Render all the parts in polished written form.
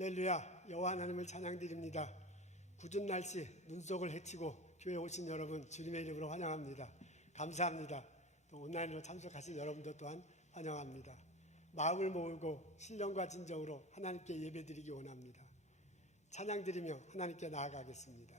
할렐루야, 여호와 하나님을 찬양드립니다. 궂은 날씨 눈속을 헤치고 교회에 오신 여러분 주님의 이름으로 환영합니다. 감사합니다. 또 온라인으로 참석하신 여러분도 또한 환영합니다. 마음을 모으고 신령과 진정으로 하나님께 예배드리기 원합니다. 찬양드리며 하나님께 나아가겠습니다.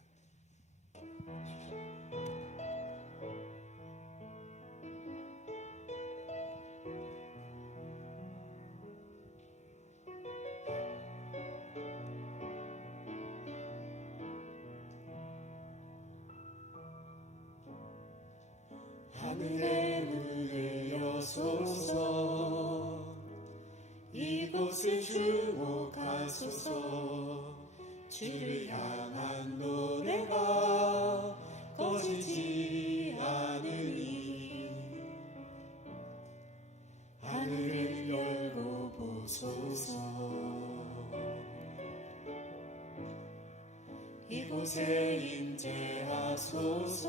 하늘의 문을 여소서, 이곳을 주목하소서. 주를 향한 노래가 꺼지지 않으니 하늘을 열고 보소서. 이곳에 임재하소서.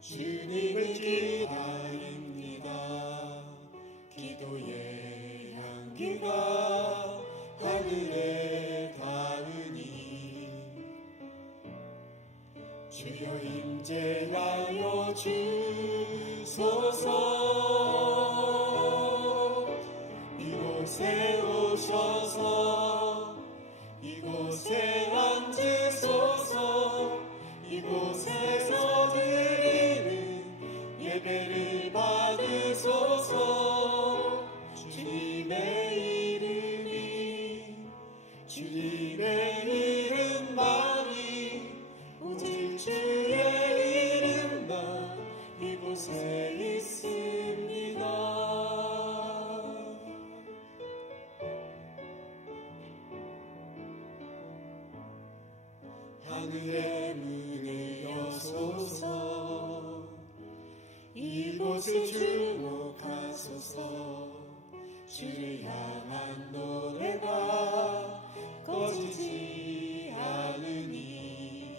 주님을 기다립니다. 기도의 향기가 하늘에 닿으니 주여 임재하여 주소서. 이곳에 오셔서 이곳에 앉으소서. 이곳에서 드리는 예배를 받으소서. 주님의 이름만이 오직 주의 이름만 이곳에 있습니다. 하늘의 문을 여소서. 이곳을 주목하소서. 주를 향한 노래가 꺼지지 않으니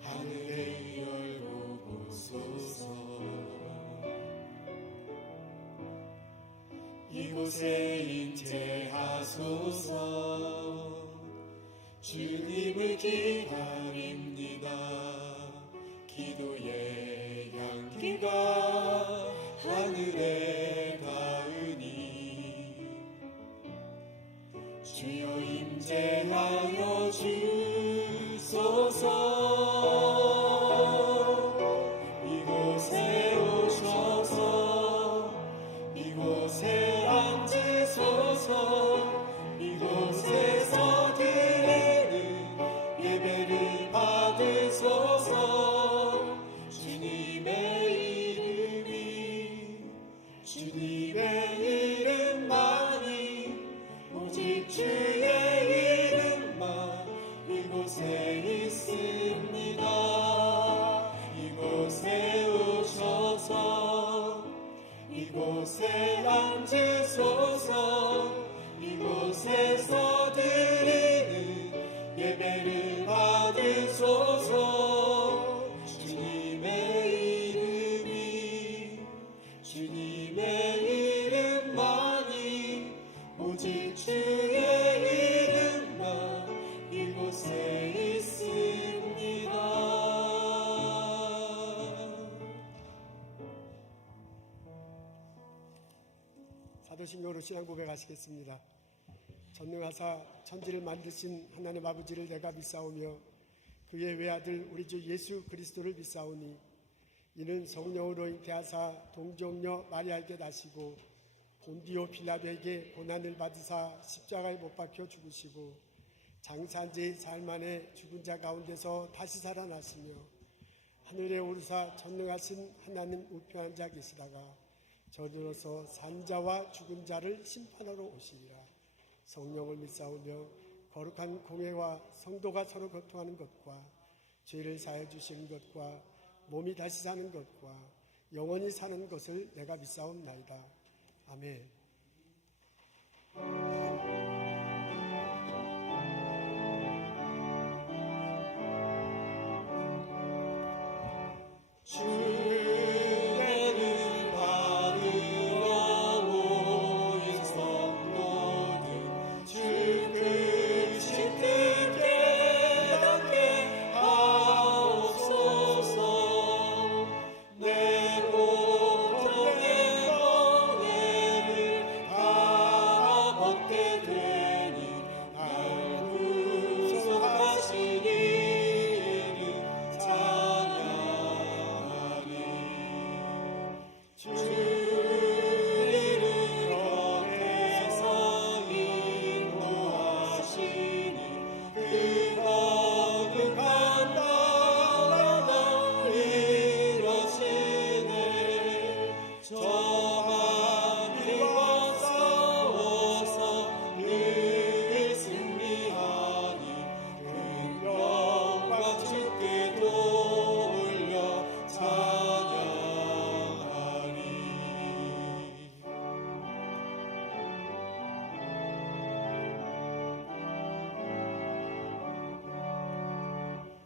하늘을 열고 보소서. 이곳에 임재하소서. 주님을 기다립니다. 기도의 향기가 하늘에 닿으니 주여 임재하여 주소서. 이곳에 오셔서 이곳에 앉으소서. 이곳에서 드리는 예배를 받으소서. 주님의 이름만이 오직 주의 이름만 이곳에 있습니다. 이곳에 오셔서 이곳에 앉으소서. 이곳에서 드리는 예배를 받으소서. 주님의 이름만이 오직 주의 이름만 이곳에 있습니다. 사도신경으로 신앙 고백하시겠습니다. 전능하사 천지를 만드신 하나님 아버지를 내가 믿사오며 그의 외아들 우리 주 예수 그리스도를 믿사오니 이는 성령으로 잉태하사 동정녀 마리아에게 나시고 본디오 빌라도에게 고난을 받으사 십자가에 못 박혀 죽으시고 장사한 지 사흘 만에 죽은 자 가운데서 다시 살아나시며 하늘에 오르사 전능하신 하나님 우편한 자 계시다가 저리로서 산자와 죽은 자를 심판하러 오시리라. 성령을 믿사오며 거룩한 공회와 성도가 서로 교통하는 것과 죄를 사해 주시는 것과 몸이 다시 사는 것과 영원히 사는 것을 내가 믿사옵나이다. 아멘. 주례를 받으러 오인 성도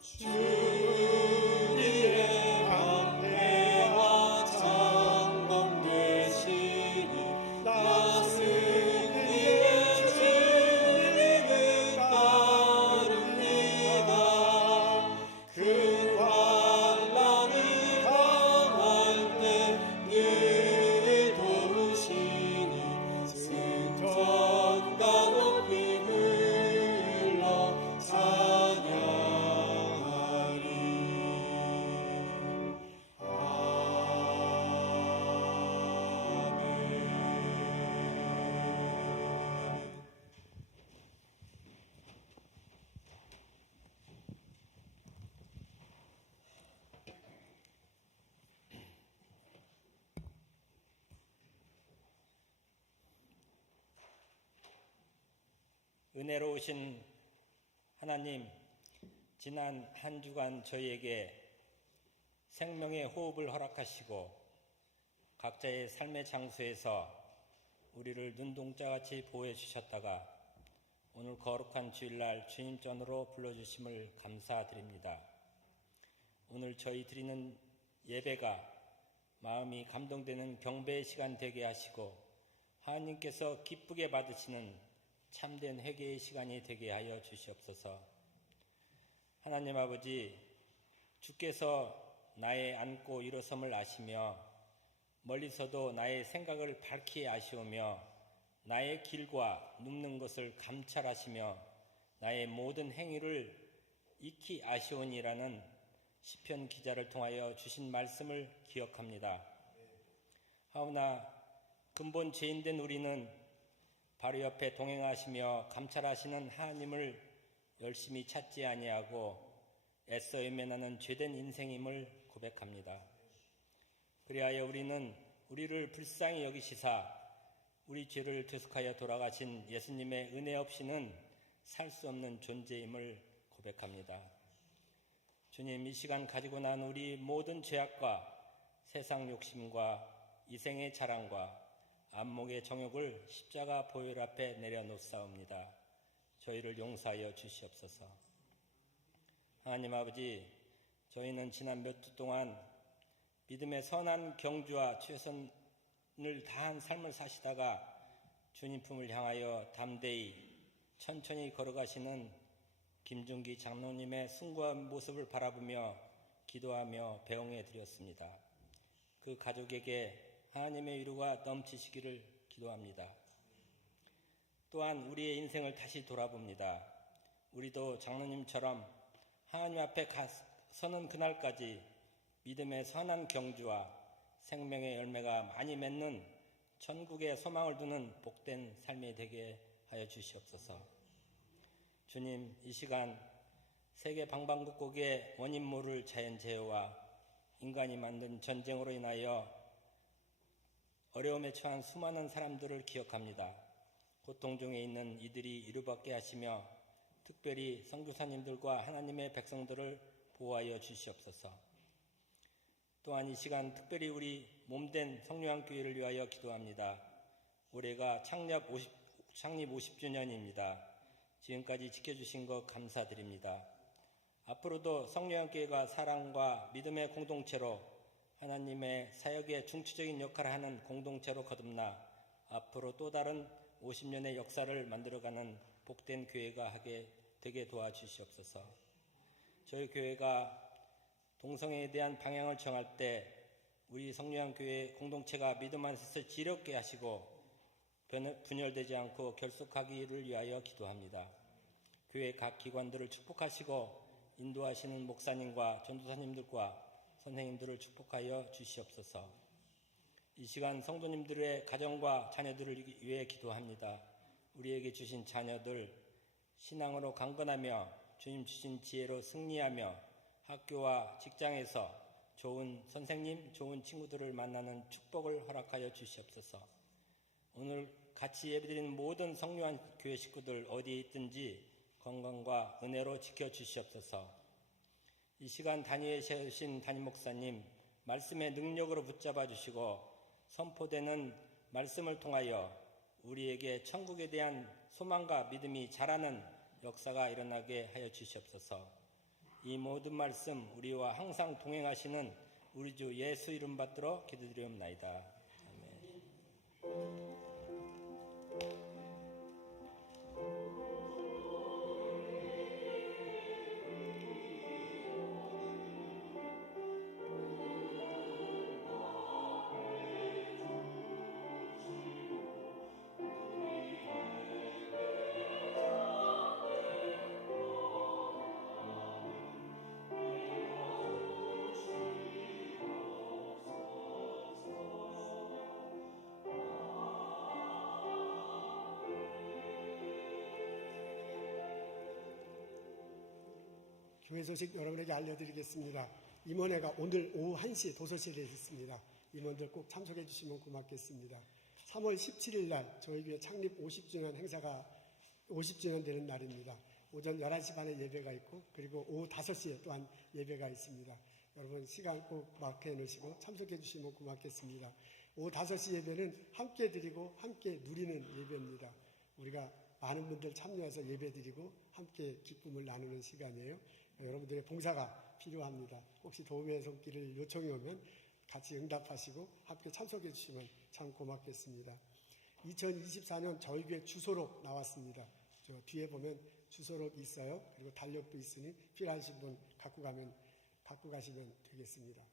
주님의 담대와 장검 되시니 나는 이의 주님을 따릅니다. 그 환난을 당할 때 늘 도우시니 승천과 높이 불러 찬양하리. 아멘. 은혜로우신 하나님, 지난 한 주간 저희에게 생명의 호흡을 허락하시고 각자의 삶의 장소에서 우리를 눈동자같이 보호해 주셨다가 오늘 거룩한 주일날 주님 전으로 불러주심을 감사드립니다. 오늘 저희 드리는 예배가 마음이 감동되는 경배의 시간 되게 하시고 하나님께서 기쁘게 받으시는 참된 회개의 시간이 되게 하여 주시옵소서. 하나님 아버지, 주께서 나의 앉고 일어섬을 아시며 멀리서도 나의 생각을 밝히 아시오며 나의 길과 눕는 것을 감찰하시며 나의 모든 행위를 익히 아시오니라는 시편 기자를 통하여 주신 말씀을 기억합니다. 하오나 근본 죄인된 우리는 바로 옆에 동행하시며 감찰하시는 하나님을 열심히 찾지 아니하고 애써 외면하는 죄된 인생임을 고백합니다. 그리하여 우리는 우리를 불쌍히 여기시사 우리 죄를 퇴속하여 돌아가신 예수님의 은혜 없이는 살 수 없는 존재임을 고백합니다. 주님, 이 시간 가지고 난 우리 모든 죄악과 세상 욕심과 이생의 자랑과 안목의 정욕을 십자가 보혈 앞에 내려놓사옵니다. 저희를 용서하여 주시옵소서. 하나님 아버지, 저희는 지난 몇 주 동안 믿음의 선한 경주와 최선을 다한 삶을 사시다가 주님 품을 향하여 담대히 천천히 걸어가시는 김중기 장로님의 숭고한 모습을 바라보며 기도하며 배웅해 드렸습니다. 그 가족에게 하나님의 위로가 넘치시기를 기도합니다. 또한 우리의 인생을 다시 돌아봅니다. 우리도 장로님처럼 하나님 앞에 서는 그날까지 믿음의 선한 경주와 생명의 열매가 많이 맺는 천국의 소망을 두는 복된 삶이 되게 하여 주시옵소서. 주님, 이 시간 세계 방방곡곡의 원인 모를 자연재해와 인간이 만든 전쟁으로 인하여 어려움에 처한 수많은 사람들을 기억합니다. 고통 중에 있는 이들이 위로받게 하시며 특별히 선교사님들과 하나님의 백성들을 보호하여 주시옵소서. 또한 이 시간 특별히 우리 몸된 성령교회를 위하여 기도합니다. 올해가 창립 50주년입니다. 지금까지 지켜주신 것 감사드립니다. 앞으로도 성령교회가 사랑과 믿음의 공동체로 하나님의 사역의 중추적인 역할을 하는 공동체로 거듭나 앞으로 또 다른 50년의 역사를 만들어가는 복된 교회가 되게 도와주시옵소서. 저희 교회가 동성애에 대한 방향을 정할 때 우리 성령교회 공동체가 믿음 안에서 지렵게 하시고 분열되지 않고 결속하기를 위하여 기도합니다. 교회 각 기관들을 축복하시고 인도하시는 목사님과 전도사님들과 선생님들을 축복하여 주시옵소서. 이 시간 성도님들의 가정과 자녀들을 위해 기도합니다. 우리에게 주신 자녀들 신앙으로 강건하며 주님 주신 지혜로 승리하며 학교와 직장에서 좋은 선생님, 좋은 친구들을 만나는 축복을 허락하여 주시옵소서. 오늘 같이 예배드리는 모든 성령한 교회 식구들 어디에 있든지 건강과 은혜로 지켜주시옵소서. 이 시간 단위에 세우신 담임 목사님 말씀의 능력으로 붙잡아 주시고 선포되는 말씀을 통하여 우리에게 천국에 대한 소망과 믿음이 자라는 역사가 일어나게 하여 주시옵소서. 이 모든 말씀 우리와 항상 동행하시는 우리 주 예수 이름 받들어 기도드리옵나이다. 아멘. 교회 소식 여러분에게 알려드리겠습니다. 임원회가 오늘 오후 1시 도서실에 있습니다. 임원들 꼭 참석해 주시면 고맙겠습니다. 3월 17일 날 저희 교회 창립 50주년 행사가 50주년 되는 날입니다. 오전 11시 반에 예배가 있고 그리고 오후 5시에 또한 예배가 있습니다. 여러분 시간 꼭 마크해 놓으시고 참석해 주시면 고맙겠습니다. 오후 5시 예배는 함께 드리고 함께 누리는 예배입니다. 우리가 많은 분들 참여해서 예배 드리고 함께 기쁨을 나누는 시간이에요. 여러분들의 봉사가 필요합니다. 혹시 도움의 손길을 요청이 오면 같이 응답하시고 함께 참석해 주시면 참 고맙겠습니다. 2024년 저희 교회 주소록 나왔습니다. 저 뒤에 보면 주소록이 있어요. 그리고 달력도 있으니 필요하신 분 갖고 가시면 되겠습니다.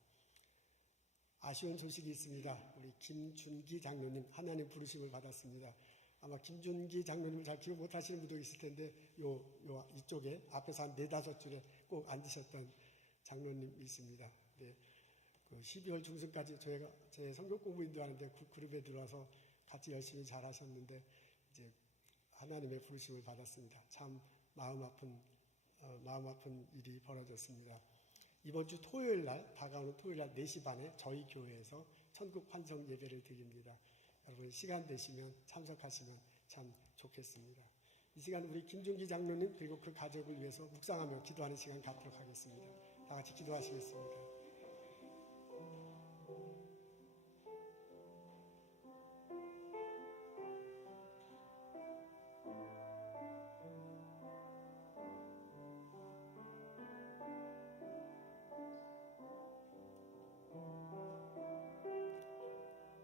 아쉬운 소식이 있습니다. 우리 김준기 장로님 하나님 부르심을 받았습니다. 아마 김준기 장로님을 잘 기억 못하시는 분도 있을 텐데 이쪽에 앞에서 한 4-5줄에 꼭 앉으셨던 장로님 있습니다. 네, 그 12월 중순까지 제 성경 공부 인도하는데 그 그룹에 들어와서 같이 열심히 잘하셨는데 이제 하나님의 부르심을 받았습니다. 참 마음 아픈 일이 벌어졌습니다. 이번 주 토요일 날 다가오는 토요일 날 4시 반에 저희 교회에서 천국 환성 예배를 드립니다. 여러분 시간 되시면 참석하시면 참 좋겠습니다. 이 시간 우리 김준기 장로님 그리고 그 가족을 위해서 묵상하며 기도하는 시간 갖도록 하겠습니다. 다 같이 기도하시겠습니다.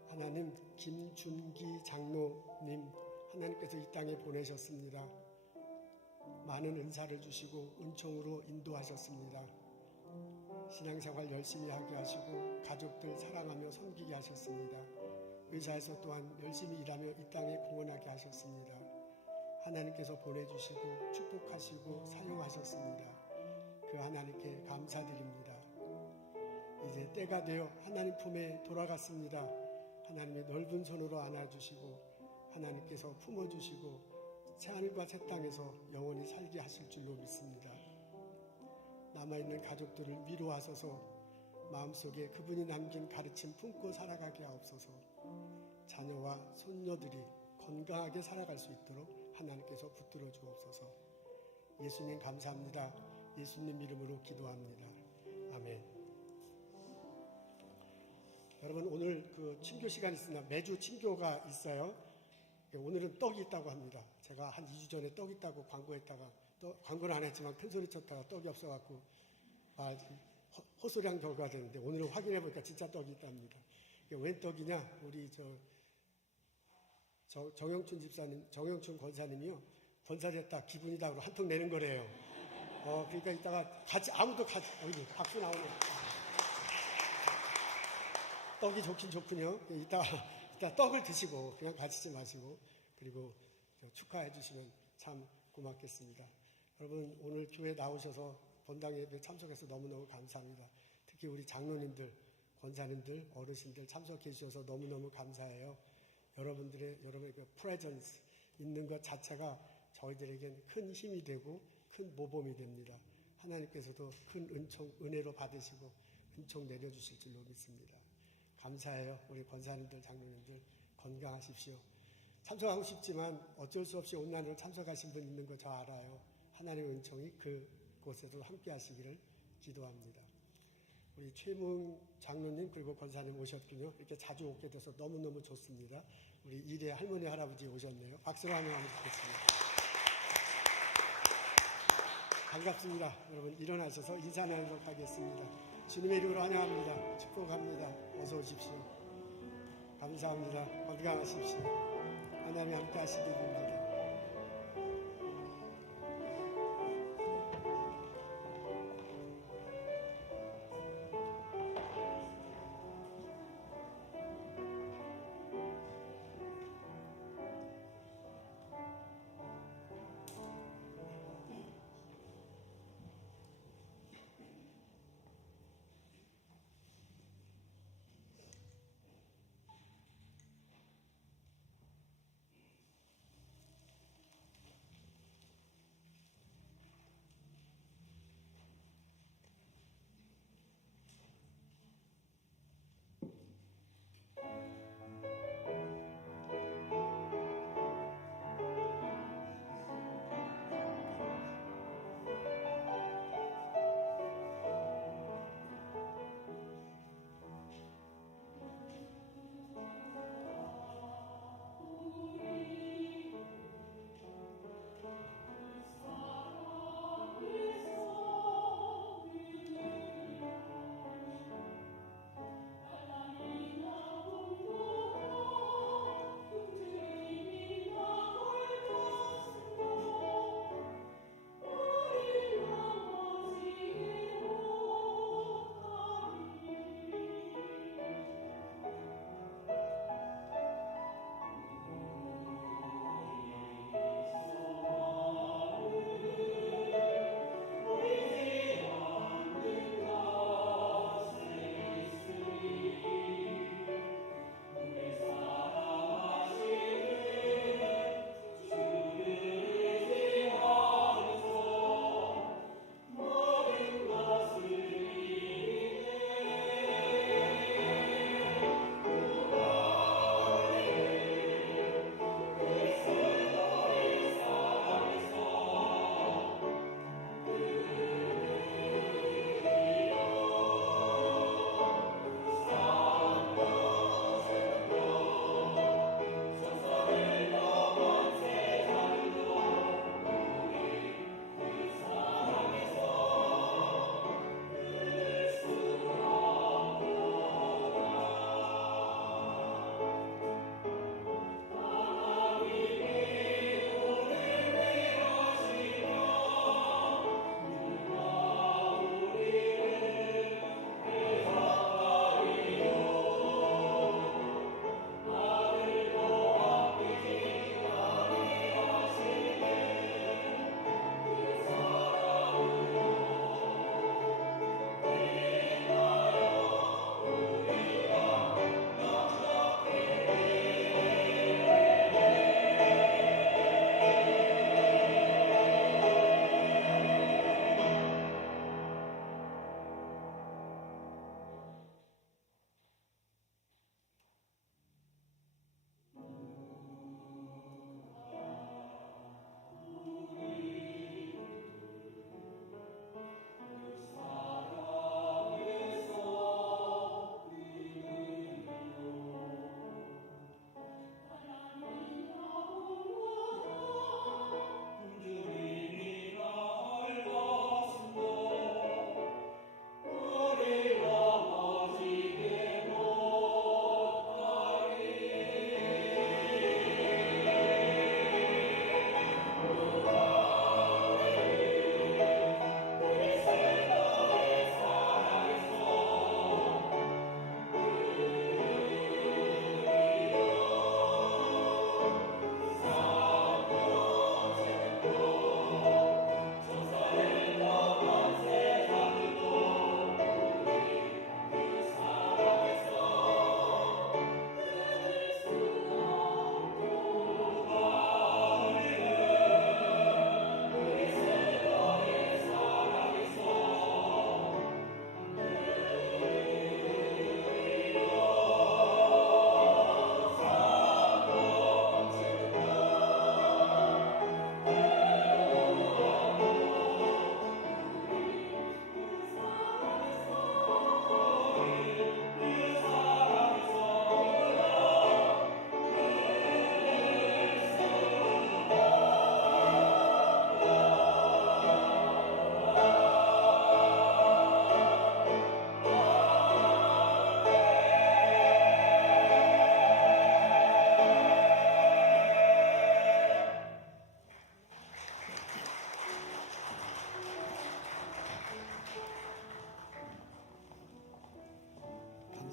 하나님, 김준기 장로님 하나님께서 이 땅에 보내셨습니다. 많은 은사를 주시고 은총으로 인도하셨습니다. 신앙생활 열심히 하게 하시고 가족들 사랑하며 섬기게 하셨습니다. 의사에서 또한 열심히 일하며 이 땅에 공헌하게 하셨습니다. 하나님께서 보내주시고 축복하시고 사용하셨습니다. 그 하나님께 감사드립니다. 이제 때가 되어 하나님 품에 돌아갔습니다. 하나님의 넓은 손으로 안아주시고 하나님께서 품어주시고 새하늘과 새 땅에서 영원히 살게 하실 줄로 믿습니다. 남아있는 가족들을 위로하소서. 마음속에 그분이 남긴 가르침 품고 살아가게 하옵소서. 자녀와 손녀들이 건강하게 살아갈 수 있도록 하나님께서 붙들어 주옵소서. 예수님 감사합니다. 예수님 이름으로 기도합니다. 아멘. 여러분 오늘 그 친교 시간이 있습니다. 매주 친교가 있어요. 오늘은 떡이 있다고 합니다. 제가 한 2주 전에 떡 있다고 광고했다가 광고는 안 했지만 큰 소리 쳤다가 떡이 없어갖고 헛소리한 결과가 되는데 오늘은 확인해 보니까 진짜 떡이 있답니다. 웬 떡이냐? 우리 정영춘 집사님, 정영춘 권사님이요. 권사됐다 기분이다 그러고 한 통 내는 거래요. 그러니까 이따가 같이 아무도 같이 박수 나오네. 떡이 좋긴 좋군요. 이따 떡을 드시고 그냥 가지지 마시고 그리고 축하해 주시면 참 고맙겠습니다. 여러분 오늘 교회 나오셔서 본당 예배 참석해서 너무너무 감사합니다. 특히 우리 장로님들, 권사님들, 어르신들 참석해 주셔서 너무너무 감사해요. 여러분의 그 프레젠스 있는 것 자체가 저희들에겐 큰 힘이 되고 큰 모범이 됩니다. 하나님께서도 큰 은혜로 받으시고 은총 내려주실 줄로 믿습니다. 감사해요. 우리 권사님들, 장로님들 건강하십시오. 참석하고 싶지만 어쩔 수 없이 온라인으로 참석하신 분 있는 거 저 알아요. 하나님의 은총이 그곳에도 함께 하시기를 기도합니다. 우리 최문 장로님 그리고 권사님 오셨군요. 이렇게 자주 오게 돼서 너무너무 좋습니다. 우리 일의 할머니 할아버지 오셨네요. 박수로 환영하면 좋겠습니다. 반갑습니다. 여러분 일어나셔서 인사 나누도록 하겠습니다. 주님의 이름으로 환영합니다. 축복합니다. 어서 오십시오. 감사합니다. 건강하십시오. 하나님 함께 하시기 바랍니다.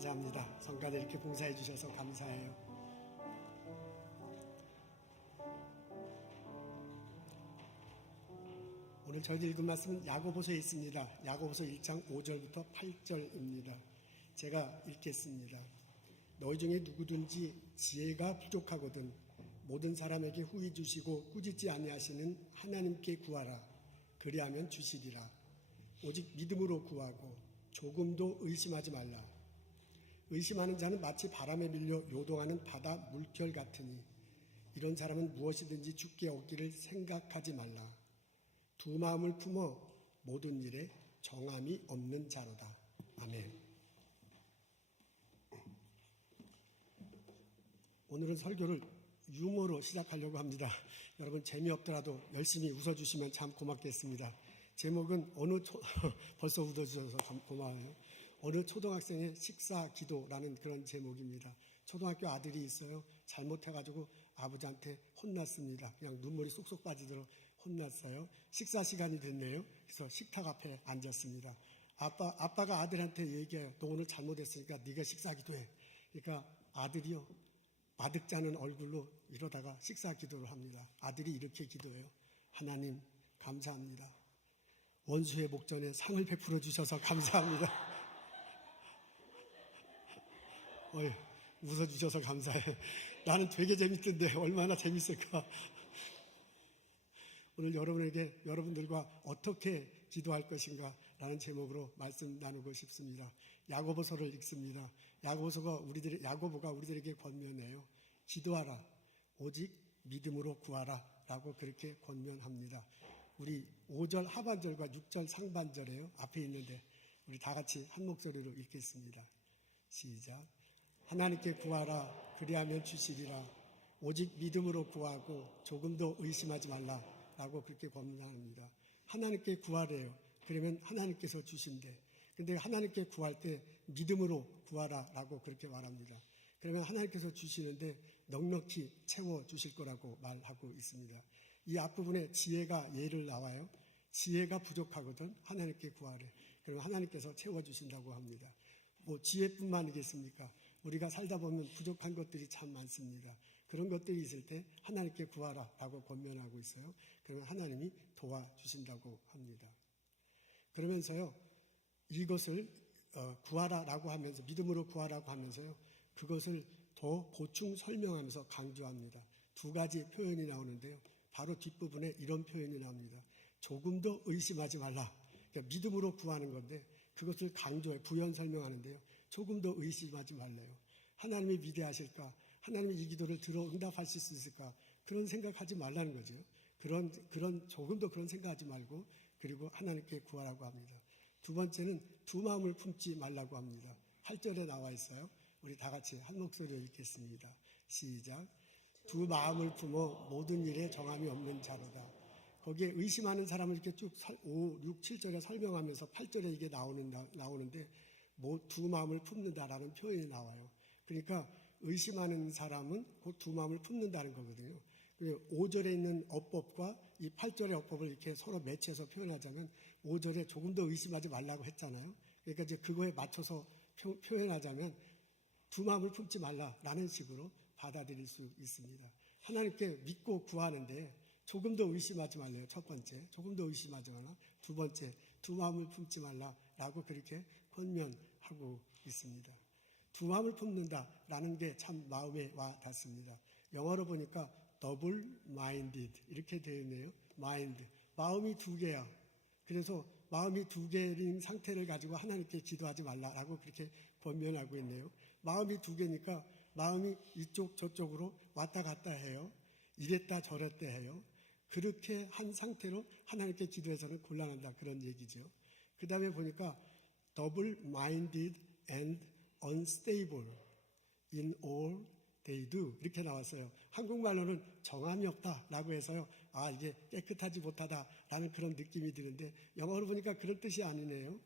감사합니다. 성가대 이렇게 봉사해 주셔서 감사해요. 오늘 저희들 읽은 말씀은 야고보서에 있습니다. 야고보서 1장 5절부터 8절입니다. 제가 읽겠습니다. 너희 중에 누구든지 지혜가 부족하거든 모든 사람에게 후히 주시고 꾸짖지 아니하시는 하나님께 구하라. 그리하면 주시리라. 오직 믿음으로 구하고 조금도 의심하지 말라. 의심하는 자는 마치 바람에 밀려 요동하는 바다 물결 같으니 이런 사람은 무엇이든지 주께 얻기를 생각하지 말라. 두 마음을 품어 모든 일에 정함이 없는 자로다. 아멘. 오늘은 설교를 유머로 시작하려고 합니다. 여러분 재미없더라도 열심히 웃어주시면 참 고맙겠습니다. 제목은 벌써 웃어주셔서 참 고마워요. 어느 초등학생의 식사 기도라는 그런 제목입니다. 초등학교 아들이 있어요. 잘못해가지고 아버지한테 혼났습니다. 그냥 눈물이 쏙쏙 빠지도록 혼났어요. 식사 시간이 됐네요. 그래서 식탁 앞에 앉았습니다. 아빠가 아들한테 얘기해요. 너 오늘 잘못했으니까 네가 식사 기도해. 그러니까 아들이요. 마득자는 얼굴로 이러다가 식사 기도를 합니다. 아들이 이렇게 기도해요. 하나님 감사합니다. 원수의 목전에 상을 베풀어 주셔서 감사합니다. 웃어주셔서 감사해. 나는 되게 재밌던데 얼마나 재밌을까. 오늘 여러분들과 어떻게 기도할 것인가 라는 제목으로 말씀 나누고 싶습니다. 야고보서를 읽습니다. 야고보가 우리들에게 권면해요. 기도하라. 오직 믿음으로 구하라. 라고 그렇게 권면합니다. 우리 5절 하반절과 6절 상반절에요. 앞에 있는데 우리 다 같이 한 목소리로 읽겠습니다. 시작. 하나님께 구하라. 그리하면 주시리라. 오직 믿음으로 구하고 조금도 의심하지 말라. 라고 그렇게 권면합니다. 하나님께 구하래요. 그러면 하나님께서 주신대. 근데 하나님께 구할 때 믿음으로 구하라 라고 그렇게 말합니다. 그러면 하나님께서 주시는데 넉넉히 채워주실 거라고 말하고 있습니다. 이 앞부분에 지혜가 예를 나와요. 지혜가 부족하거든 하나님께 구하래. 그러면 하나님께서 채워주신다고 합니다. 뭐 지혜뿐만이겠습니까? 우리가 살다 보면 부족한 것들이 참 많습니다. 그런 것들이 있을 때 하나님께 구하라 라고 권면하고 있어요. 그러면 하나님이 도와주신다고 합니다. 그러면서요. 이것을 구하라 라고 하면서 믿음으로 구하라고 하면서요. 그것을 더 보충 설명하면서 강조합니다. 두 가지 표현이 나오는데요. 바로 뒷부분에 이런 표현이 나옵니다. 조금도 의심하지 말라. 그러니까 믿음으로 구하는 건데 그것을 강조해 부연 설명하는데요. 조금도 의심하지 말래요. 하나님이 위대하실까? 하나님이 이 기도를 들어 응답하실 수 있을까? 그런 생각하지 말라는 거죠. 조금도 그런 생각하지 말고 그리고 하나님께 구하라고 합니다. 두 번째는 두 마음을 품지 말라고 합니다. 8절에 나와 있어요. 우리 다 같이 한 목소리로 읽겠습니다. 시작. 두 마음을 품어 모든 일에 정함이 없는 자로다. 거기에 의심하는 사람을 이렇게 쭉 5, 6, 7절에 설명하면서 8절에 이게 나오는데 두 마음을 품는다라는 표현이 나와요. 그러니까 의심하는 사람은 그 두 마음을 품는다는 거거든요. 5절에 있는 어법과 이 8절의 어법을 이렇게 서로 매치해서 표현하자면 5절에 조금 더 의심하지 말라고 했잖아요. 그러니까 이제 그거에 맞춰서 표현하자면 두 마음을 품지 말라라는 식으로 받아들일 수 있습니다. 하나님께 믿고 구하는데 조금 더 의심하지 말래요. 첫 번째, 조금 더 의심하지 말라. 두 번째, 두 마음을 품지 말라라고 그렇게 권면하고 있습니다. 두 마음을 품는다라는 게 참 마음에 와 닿습니다. 영어로 보니까 double minded 이렇게 되어 있네요. mind, 마음이 두 개야. 그래서 마음이 두 개인 상태를 가지고 하나님께 기도하지 말라라고 그렇게 권면하고 있네요. 마음이 두 개니까 마음이 이쪽 저쪽으로 왔다 갔다 해요. 이랬다 저랬다 해요. 그렇게 한 상태로 하나님께 기도해서는 곤란한다 그런 얘기죠. 그 다음에 보니까 double minded and unstable in all they do 이렇게 나왔어요. 한국말로는 정함이 없다라고 해서요. 아 이게 깨끗하지 못하다라는 그런 느낌이 드는데 영어로 보니까 그런 뜻이 아니네요.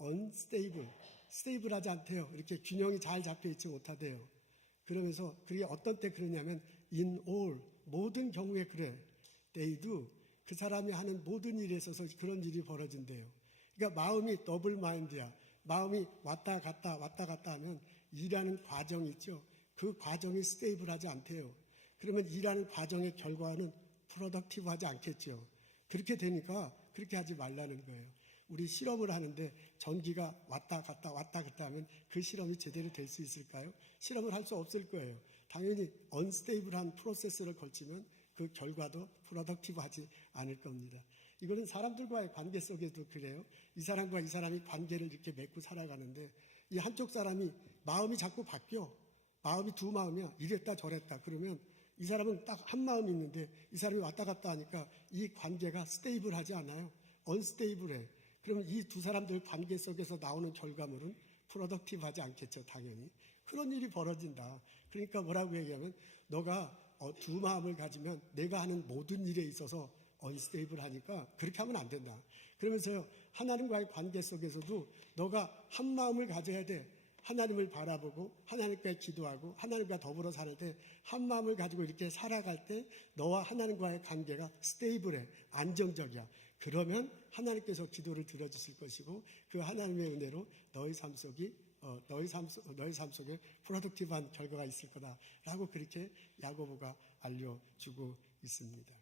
unstable, 스테이블하지 않대요. 이렇게 균형이 잘 잡혀 있지 못하대요. 그러면서 그게 어떤 때 그러냐면 in all, 모든 경우에 그래. they do, 그 사람이 하는 모든 일에 있어서 그런 일이 벌어진대요. 그러니까 마음이 더블 마인드야. 마음이 왔다 갔다 하면 일하는 과정이 있죠. 그 과정이 스테이블하지 않대요. 그러면 일하는 과정의 결과는 프로덕티브하지 않겠죠. 그렇게 되니까 그렇게 하지 말라는 거예요. 우리 실험을 하는데 전기가 왔다 갔다 하면 그 실험이 제대로 될 수 있을까요? 실험을 할 수 없을 거예요. 당연히 언스테이블한 프로세스를 걸치면 그 결과도 프로덕티브하지 않을 겁니다. 이거는 사람들과의 관계 속에도 그래요. 이 사람과 이 사람이 관계를 이렇게 맺고 살아가는데 이 한쪽 사람이 마음이 자꾸 바뀌어. 마음이 두 마음이야. 이랬다 저랬다. 그러면 이 사람은 딱 한 마음이 있는데 이 사람이 왔다 갔다 하니까 이 관계가 스테이블하지 않아요. 언스테이블해. 그러면 이 두 사람들 관계 속에서 나오는 결과물은 프로덕티브하지 않겠죠. 당연히. 그런 일이 벌어진다. 그러니까 뭐라고 얘기하면 너가 두 마음을 가지면 내가 하는 모든 일에 있어서 언스테이블하니까 그렇게 하면 안 된다. 그러면서요. 하나님과의 관계 속에서도 너가 한 마음을 가져야 돼. 하나님을 바라보고 하나님께 기도하고 하나님과 더불어 살 때 한 마음을 가지고 이렇게 살아갈 때 너와 하나님과의 관계가 스테이블해. 안정적이야. 그러면 하나님께서 기도를 들어주실 것이고 그 하나님의 은혜로 너희 삶 속에 프로덕티브한 결과가 있을 거다라고 그렇게 야고보가 알려주고 있습니다.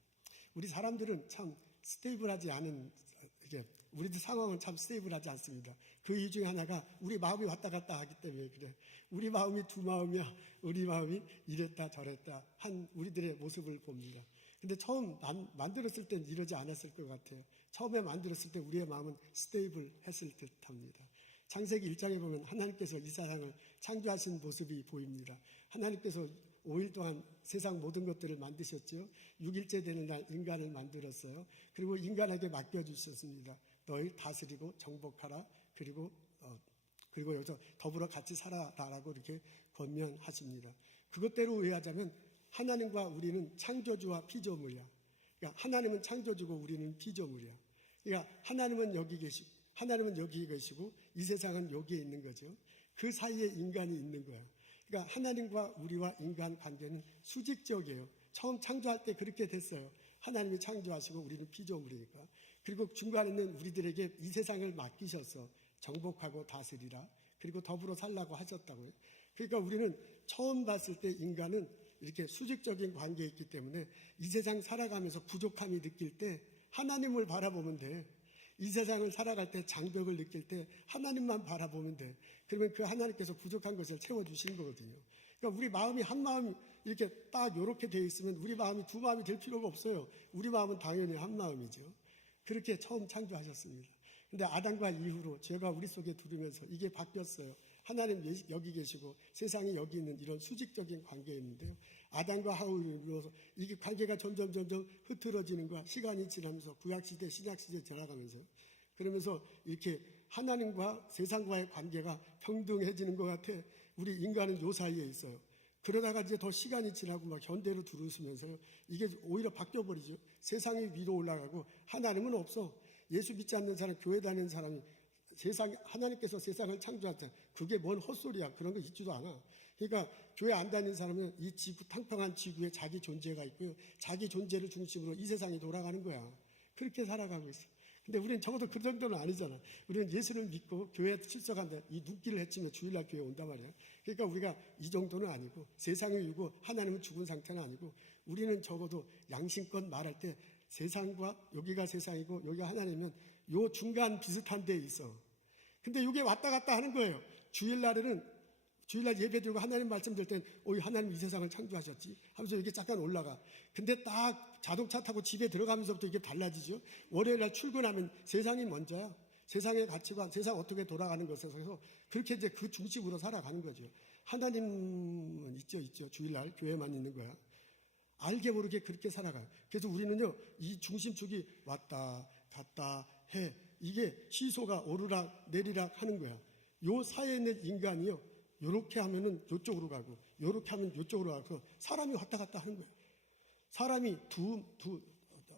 우리 사람들은 참 스테이블하지 않은 우리도 상황은 참 스테이블하지 않습니다. 그 이유 중에 하나가 우리 마음이 왔다 갔다 하기 때문에 그래. 우리 마음이 두 마음이야. 우리 마음이 이랬다 저랬다 한 우리들의 모습을 봅니다. 근데 처음 만들었을 땐 이러지 않았을 것 같아요. 처음에 만들었을 때 우리의 마음은 스테이블 했을 듯 합니다. 창세기 1장에 보면 하나님께서 이 세상을 창조하신 모습이 보입니다. 하나님께서 5일 동안 세상 모든 것들을 만드셨죠. 6일째 되는 날 인간을 만들었어요. 그리고 인간에게 맡겨주셨습니다. 너희 다스리고 정복하라. 그리고 여기서 더불어 같이 살아라라고 이렇게 권면하십니다. 그것대로 의하자면 하나님과 우리는 창조주와 피조물이야. 그러니까 하나님은 창조주고 우리는 피조물이야. 그러니까 하나님은 여기 계시고 이 세상은 여기에 있는 거죠. 그 사이에 인간이 있는 거야. 그러니까 하나님과 우리와 인간 관계는 수직적이에요. 처음 창조할 때 그렇게 됐어요. 하나님이 창조하시고 우리는 피조물이니까. 그리고 중간에는 우리들에게 이 세상을 맡기셔서 정복하고 다스리라. 그리고 더불어 살라고 하셨다고요. 그러니까 우리는 처음 봤을 때 인간은 이렇게 수직적인 관계에 있기 때문에 이 세상 살아가면서 부족함이 느낄 때 하나님을 바라보면 돼. 이 세상을 살아갈 때 장벽을 느낄 때 하나님만 바라보면 돼. 그러면 그 하나님께서 부족한 것을 채워주시는 거거든요. 그러니까 우리 마음이 한 마음 이렇게 딱 이렇게 되어 있으면 우리 마음이 두 마음이 될 필요가 없어요. 우리 마음은 당연히 한 마음이죠. 그렇게 처음 창조하셨습니다. 근데 아담과 이후로 죄가 우리 속에 들어오면서 이게 바뀌었어요. 하나님 여기 계시고 세상이 여기 있는 이런 수직적인 관계였는데요. 아담과 하울로서 이게 관계가 점점 흐트러지는 거야. 시간이 지나면서 구약시대, 신약시대 지나가면서 그러면서 이렇게 하나님과 세상과의 관계가 평등해지는 것 같아. 우리 인간은 요 사이에 있어요. 그러다가 이제 더 시간이 지나고 막 현대로 들어오시면서요. 이게 오히려 바뀌어버리죠. 세상이 위로 올라가고 하나님은 없어. 예수 믿지 않는 사람, 교회 다니는 사람이 하나님께서 세상을 창조하잖아. 그게 뭔 헛소리야. 그런 거 있지도 않아. 그러니까 교회 안 다니는 사람은 이 지구, 팽팽한 지구에 자기 존재가 있고요. 자기 존재를 중심으로 이 세상이 돌아가는 거야. 그렇게 살아가고 있어. 근데 우리는 적어도 그 정도는 아니잖아. 우리는 예수를 믿고 교회에 출석한다. 이 눈길을 헤치며 주일날 교회에 온단 말이야. 그러니까 우리가 이 정도는 아니고 세상이 이고 하나님은 죽은 상태는 아니고 우리는 적어도 양심껏 말할 때 세상과 여기가 세상이고 여기가 하나님은 요 중간 비슷한 데에 있어. 근데 이게 왔다 갔다 하는 거예요. 주일날 예배 드리고 하나님 말씀 들 땐 하나님 이 세상을 창조하셨지 하면서 이게 잠깐 올라가. 근데 딱 자동차 타고 집에 들어가면서부터 이게 달라지죠. 월요일날 출근하면 세상이 먼저야. 세상의 가치관, 세상 어떻게 돌아가는 것에서 그렇게 이제 그 중심으로 살아가는 거죠. 하나님은 있죠. 주일날 교회만 있는 거야. 알게 모르게 그렇게 살아가요. 그래서 우리는요, 이 중심축이 왔다 갔다 해. 이게 시소가 오르락 내리락 하는 거야. 요 사이에 있는 인간이요, 요렇게 하면은 요쪽으로 가고, 요렇게 하면 요쪽으로 가고, 사람이 왔다 갔다 하는 거야. 사람이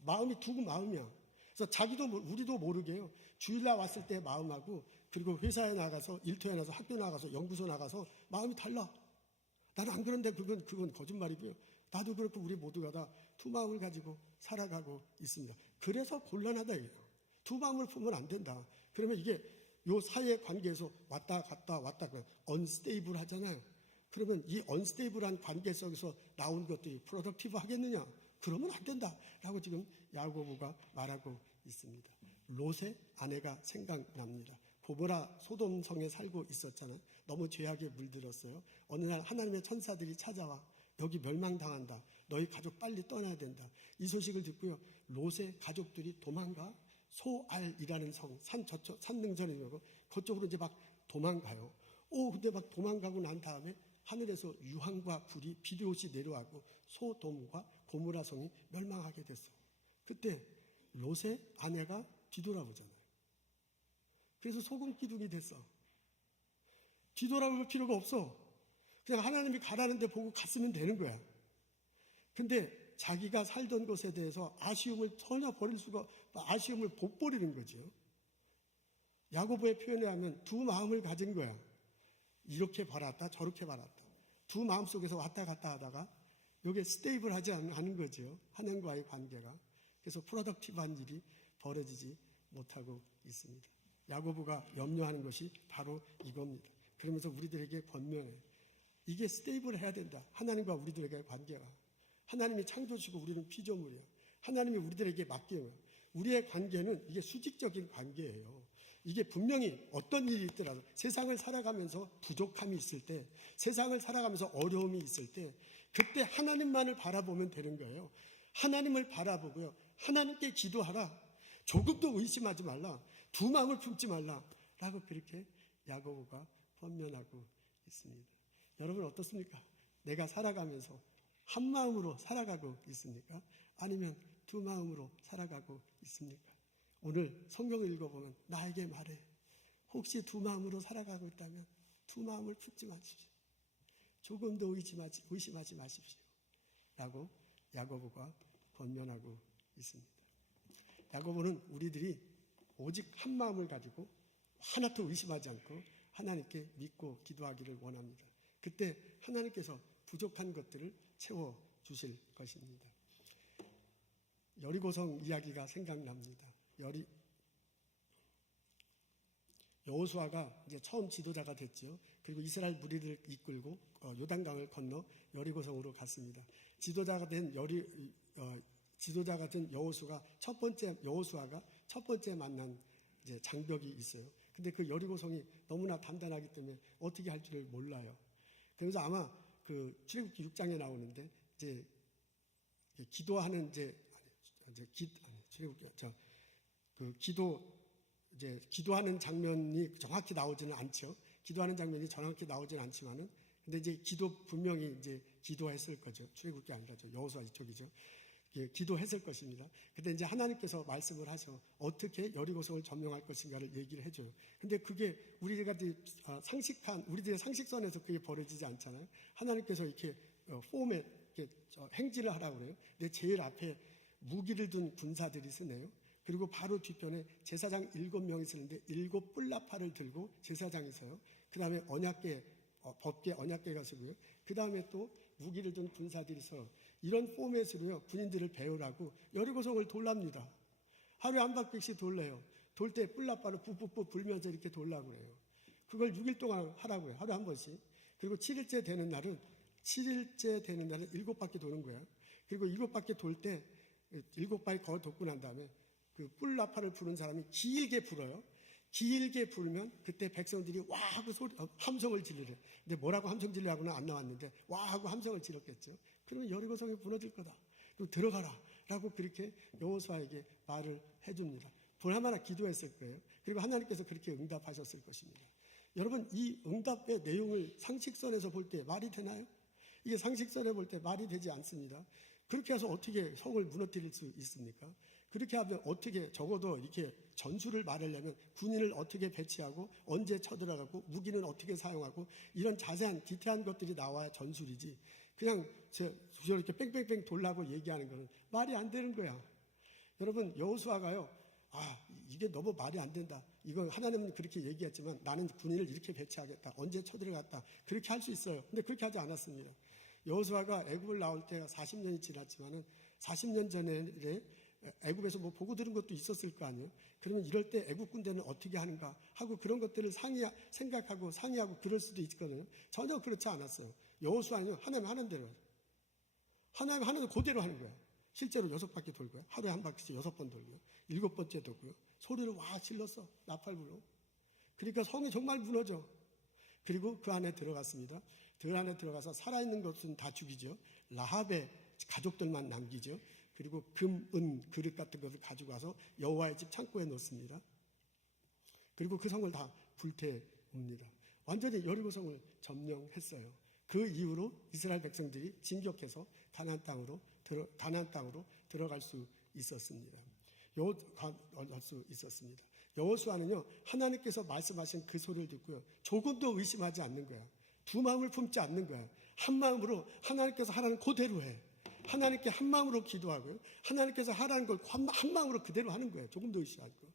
마음이 두 마음이야. 그래서 우리도 모르게요, 주일날 왔을 때 마음하고, 그리고 회사에 나가서, 일터에 나가서, 학교 나가서, 연구소 나가서, 마음이 달라. 나는 안 그런데 그건 거짓말이고요. 나도 그렇고 우리 모두가 다 두 마음을 가지고 살아가고 있습니다. 그래서 곤란하다 이거예요. 두 마음을 품으면 안 된다. 그러면 이게 요 사회 관계에서 왔다 갔다 언스테이블 하잖아요. 그러면 이 언스테이블한 관계 속에서 나온 것들이 프로덕티브 하겠느냐? 그러면 안 된다라고 지금 야고보가 말하고 있습니다. 롯의 아내가 생각납니다. 고모라 소돔성에 살고 있었잖아요. 너무 죄악에 물들었어요. 어느 날 하나님의 천사들이 찾아와 여기 멸망당한다. 너희 가족 빨리 떠나야 된다. 이 소식을 듣고요. 롯의 가족들이 도망가 소알이라는 성, 산 능선이고 그쪽으로 이제 막 도망가요. 근데 막 도망가고 난 다음에 하늘에서 유황과 불이 비료옷이 내려가고 소돔과 고모라 성이 멸망하게 됐어요. 그때 롯의 아내가 뒤돌아보잖아요. 그래서 소금 기둥이 됐어. 뒤돌아볼 필요가 없어. 그냥 하나님이 가라는 데 보고 갔으면 되는 거야. 근데 자기가 살던 것에 대해서 아쉬움을 전혀 버릴 수가, 아쉬움을 못 버리는 거죠. 야고보의 표현에 하면 두 마음을 가진 거야. 이렇게 바랐다, 저렇게 바랐다. 두 마음 속에서 왔다 갔다 하다가 이게 스테이블하지 않은 거죠. 하나님과의 관계가. 그래서 프로덕티브한 일이 벌어지지 못하고 있습니다. 야고보가 염려하는 것이 바로 이겁니다. 그러면서 우리들에게 권면해. 이게 스테이블해야 된다. 하나님과 우리들에게의 관계가. 하나님이 창조주시고 우리는 피조물이야. 하나님이 우리들에게 맡겨요. 우리의 관계는 이게 수직적인 관계예요. 이게 분명히 어떤 일이 있더라도 세상을 살아가면서 부족함이 있을 때, 세상을 살아가면서 어려움이 있을 때, 그때 하나님만을 바라보면 되는 거예요. 하나님을 바라보고요. 하나님께 기도하라. 조금도 의심하지 말라. 두 마음을 품지 말라. 라고 그렇게 야고보가 권면하고 있습니다. 여러분 어떻습니까? 내가 살아가면서 한 마음으로 살아가고 있습니까? 아니면 두 마음으로 살아가고 있습니까? 오늘 성경을 읽어보면 나에게 말해. 혹시 두 마음으로 살아가고 있다면 두 마음을 품지 마십시오. 조금도 의심하지 마십시오. 라고 야고보가 권면하고 있습니다. 야고보는 우리들이 오직 한 마음을 가지고 하나도 의심하지 않고 하나님께 믿고 기도하기를 원합니다. 그때 하나님께서 부족한 것들을 채워주실 것입니다. 여리고성 이야기가 생각납니다. 여호수아가 이제 처음 지도자가 됐죠. 그리고 이스라엘 무리들을 이끌고 요단강을 건너 여리고성으로 갔습니다. 지도자가 된 여호수아가 첫 번째 만난 이제 장벽이 있어요. 근데 그 여리고성이 너무나 단단하기 때문에 어떻게 할 줄을 몰라요. 그래서 아마 그 출애굽기 6장에 나오는데 이제 기도하는 기도하는 장면이 정확히 나오지는 않죠. 기도하는 장면이 정확히 나오지는 않지만은 근데 이제 분명히 이제 기도했을 거죠. 출애굽기 아니라죠. 여호수아 이쪽이죠. 기도했을 것입니다. 근데 이제 하나님께서 말씀을 하셔 어떻게 여리고성을 점령할 것인가를 얘기를 해줘요. 근데 그게 우리들의 상식선에서 그게 벌어지지 않잖아요. 하나님께서 이렇게 폼에 이렇게 행진을 하라고 그래요. 근데 제일 앞에 무기를 둔 군사들이 서네요. 그리고 바로 뒤편에 제사장 7명이 서는데 7뿔나팔을 들고 제사장이 서요. 그 다음에 법궤 언약궤가 서고요. 그 다음에 또 무기를 둔 군사들이 서 이런 포맷으로요 군인들을 배우라고 여리고성을 돌랍니다. 하루에 한 바퀴씩 돌래요. 돌 때 뿔나팔을 푸푸푸 불면서 이렇게 돌라고 그래요. 그걸 6일 동안 하라고요. 하루에 한 번씩. 그리고 7일째 되는 날은 7바퀴 도는 거예요. 그리고 7바퀴 돌 때 7바퀴 거의 돕고 난 다음에 그 뿔나팔을 부는 사람이 길게 불어요. 길게 불면 그때 백성들이 와 하고 함성을 지르래. 근데 뭐라고 함성 지르라고는 안 나왔는데 와 하고 함성을 지렀겠죠. 그러면 여리고성이 무너질 거다. 그럼 들어가라 라고 그렇게 여호수아에게 말을 해줍니다. 보나마나 기도했을 거예요. 그리고 하나님께서 그렇게 응답하셨을 것입니다. 여러분 이 응답의 내용을 상식선에서 볼 때 말이 되나요? 이게 상식선에 볼 때 말이 되지 않습니다. 그렇게 해서 어떻게 성을 무너뜨릴 수 있습니까? 그렇게 하면 어떻게 적어도 이렇게 전술을 말하려면 군인을 어떻게 배치하고 언제 쳐들어가고 무기는 어떻게 사용하고 이런 자세한 디테일한 것들이 나와야 전술이지 그냥 저렇게 뺑뺑뺑 돌라고 얘기하는 거는 말이 안 되는 거야. 여러분 여호수아가요. 이게 너무 말이 안 된다. 이건 하나님은 그렇게 얘기했지만 나는 군인을 이렇게 배치하겠다. 언제 쳐들어갔다. 그렇게 할 수 있어요. 근데 그렇게 하지 않았습니다. 여호수아가 애굽을 나올 때가 40년이 지났지만은 40년 전에 애굽에서 뭐 보고 들은 것도 있었을 거 아니에요. 그러면 이럴 때 애굽 군대는 어떻게 하는가 하고 그런 것들을 생각하고 상의하고 그럴 수도 있거든요. 전혀 그렇지 않았어요. 여호수아는요, 하나님 하는 대로 해요. 하나님 하는 대로 그대로 하는 거예요. 실제로 6바퀴 돌고요. 하루에 한 바퀴씩 6번 돌고요. 7번째 돌고요. 소리를 와 질렀어. 나팔불로. 그러니까 성이 정말 무너져. 그리고 그 안에 들어갔습니다. 그 안에 들어가서 살아있는 것은 다 죽이죠. 라합의 가족들만 남기죠. 그리고 금, 은, 그릇 같은 것을 가지고 가서 여호와의 집 창고에 넣습니다. 그리고 그 성을 다 불태웁니다. 완전히 여리고 성을 점령했어요. 그 이후로 이스라엘 백성들이 진격해서 가나안 땅으로 들어갈 수 있었습니다. 여호수아는요, 하나님께서 말씀하신 그 소리를 듣고요, 조금도 의심하지 않는 거야. 두 마음을 품지 않는 거야. 한 마음으로 하나님께서 하라는 그대로 해. 하나님께 한 마음으로 기도하고요, 하나님께서 하라는 걸 한 마음으로 그대로 하는 거예요. 조금도 의심하지 않고.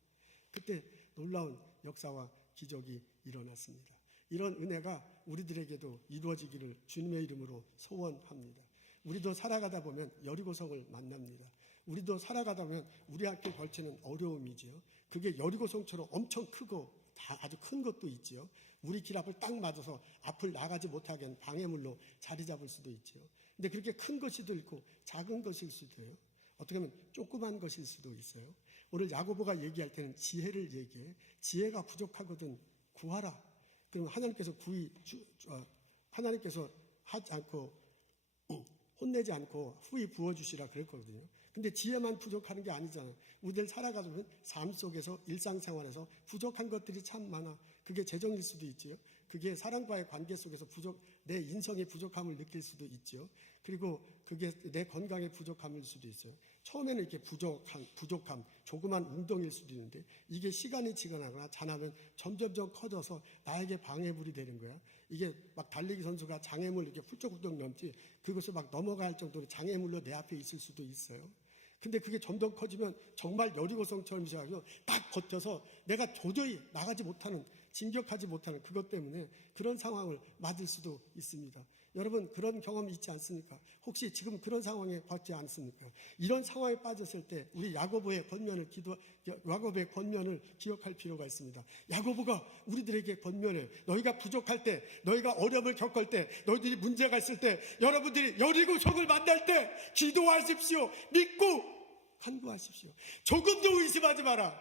그때 놀라운 역사와 기적이 일어났습니다. 이런 은혜가 우리들에게도 이루어지기를 주님의 이름으로 소원합니다. 우리도 살아가다 보면 여리고성을 만납니다. 우리도 살아가다 보면 우리한테 걸치는 어려움이지요. 그게 여리고성처럼 엄청 크고 다 아주 큰 것도 있지요. 우리 길 앞을 딱 맞아서 앞을 나가지 못하게 하는 방해물로 자리 잡을 수도 있지요. 근데 그렇게 큰 것이도 있고 작은 것일 수도 해요. 어떻게 보면 조그만 것일 수도 있어요. 오늘 야고보가 얘기할 때는 지혜를 얘기해. 지혜가 부족하거든 구하라. 그럼 하나님께서 하나님께서 하지 않고 혼내지 않고 후히 부어주시라 그랬거든요. 근데 지혜만 부족하는 게 아니잖아요. 우리들 살아가다 보면 삶 속에서 일상생활에서 부족한 것들이 참 많아. 그게 재정일 수도 있지요. 그게 사람과의 관계 속에서 내 인성의 부족함을 느낄 수도 있죠. 그리고 그게 내 건강의 부족함일 수도 있어요. 처음에는 이렇게 부족함, 조그만 웅덩이일 수도 있는데 이게 시간이 지나가거나 자라면 점점점 커져서 나에게 방해물이 되는 거야. 이게 막 달리기 선수가 장애물 이렇게 훌쩍훌쩍 넘지 그것을 막 넘어갈 정도로 장애물로 내 앞에 있을 수도 있어요. 근데 그게 점점 커지면 정말 여리고성처럼 시작해서 딱 버텨서 내가 도저히 나가지 못하는, 진격하지 못하는 그것 때문에 그런 상황을 맞을 수도 있습니다. 여러분 그런 경험이 있지 않습니까? 혹시 지금 그런 상황에 받지 않습니까? 이런 상황에 빠졌을 때 우리 야고보의 권면을 기억할 필요가 있습니다. 야고보가 우리들에게 권면해. 너희가 부족할 때, 너희가 어려움을 겪을 때, 너희들이 문제가 있을 때, 여러분들이 여리고성을 만날 때 기도하십시오. 믿고 간구하십시오. 조금도 의심하지 마라.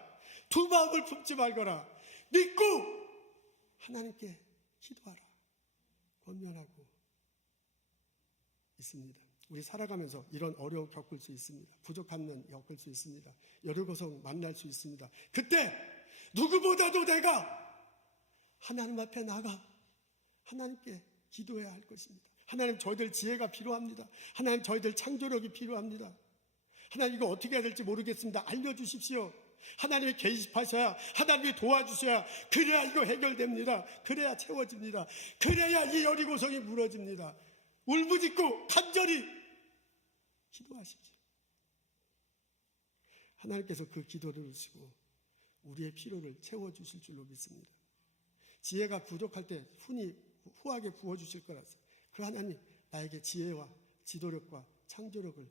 두 마음을 품지 말거라. 믿고 하나님께 기도하라. 권면하고 있습니다. 우리 살아가면서 이런 어려움 겪을 수 있습니다. 부족한 면 겪을 수 있습니다. 여리고성 만날 수 있습니다. 그때 누구보다도 내가 하나님 앞에 나가 하나님께 기도해야 할 것입니다. 하나님 저희들 지혜가 필요합니다. 하나님 저희들 창조력이 필요합니다. 하나님 이거 어떻게 해야 될지 모르겠습니다. 알려주십시오. 하나님이 개입하셔야, 하나님이 도와주셔야, 그래야 이거 해결됩니다. 그래야 채워집니다. 그래야 이 여리고성이 무너집니다. 울부짖고 간절히 기도하십시오. 하나님께서 그 기도를 들으시고 우리의 필요를 채워주실 줄로 믿습니다. 지혜가 부족할 때 후하게 부어주실 거라서 그 하나님 나에게 지혜와 지도력과 창조력을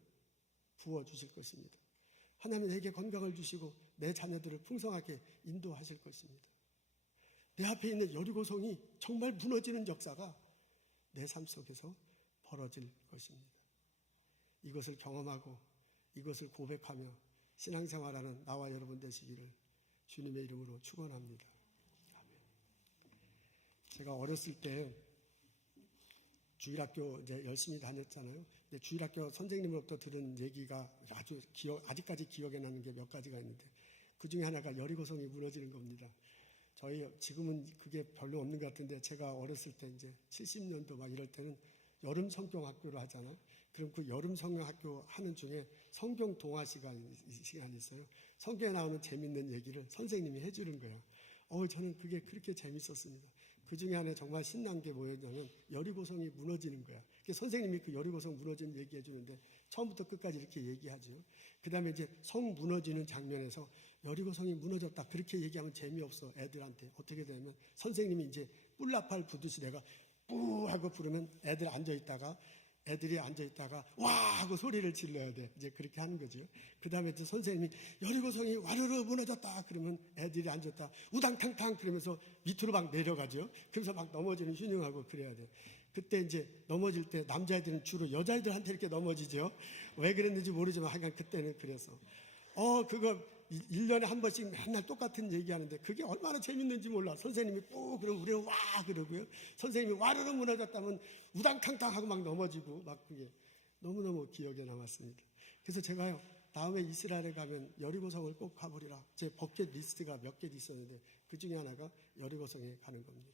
부어주실 것입니다. 하나님 내게 건강을 주시고 내 자녀들을 풍성하게 인도하실 것입니다. 내 앞에 있는 여리고성이 정말 무너지는 역사가 내 삶 속에서 벌어질 것입니다. 이것을 경험하고 이것을 고백하며 신앙생활하는 나와 여러분 되시기를 주님의 이름으로 축원합니다. 아멘. 제가 어렸을 때 주일학교 이제 열심히 다녔잖아요. 근데 주일학교 선생님으로부터 들은 얘기가 아직까지 기억에 나는 게 몇 가지가 있는데 그 중에 하나가 여리고성이 무너지는 겁니다. 저희 지금은 그게 별로 없는 것 같은데 제가 어렸을 때 이제 70년도 막 이럴 때는 여름 성경 학교를 하잖아요. 그럼 그 여름 성경 학교 하는 중에 성경 동화 시간이 있어요. 성경에 나오는 재밌는 얘기를 선생님이 해주는 거예요. 저는 그게 그렇게 재밌었습니다. 그 중에 하나 정말 신난 게 뭐였냐면 여리고성이 무너지는 거야. 선생님이 그 여리고성 무너지는 얘기해 주는데 처음부터 끝까지 이렇게 얘기하죠. 그 다음에 이제 성 무너지는 장면에서 여리고성이 무너졌다 그렇게 얘기하면 재미없어 애들한테. 어떻게 되냐면 선생님이 이제 뿔나팔 부듯이 내가 뿌 하고 부르면 애들 앉아있다가 애들이 앉아있다가 와 하고 소리를 질러야 돼. 이제 그렇게 하는 거죠. 그 다음에 이제 선생님이 여리고성이 와르르 무너졌다 그러면 애들이 앉았다 우당탕탕 그러면서 밑으로 막 내려가죠. 그래서 막 넘어지는 휘닝하고 그래야 돼. 그때 이제 넘어질 때 남자애들은 주로 여자애들한테 이렇게 넘어지죠. 왜 그랬는지 모르지만 하여간 그때는 그래서 그거 1년에 한 번씩 맨날 똑같은 얘기하는데 그게 얼마나 재밌는지 몰라. 선생님이 꼭 그러면 우리는 와 그러고요. 선생님이 와르르 무너졌다면 우당탕탕 하고 막 넘어지고 막 그게 너무너무 기억에 남았습니다. 그래서 제가요 다음에 이스라엘에 가면 여리고성을 꼭 가보리라. 제 버킷 리스트가 몇 개 있었는데 그 중에 하나가 여리고성에 가는 겁니다.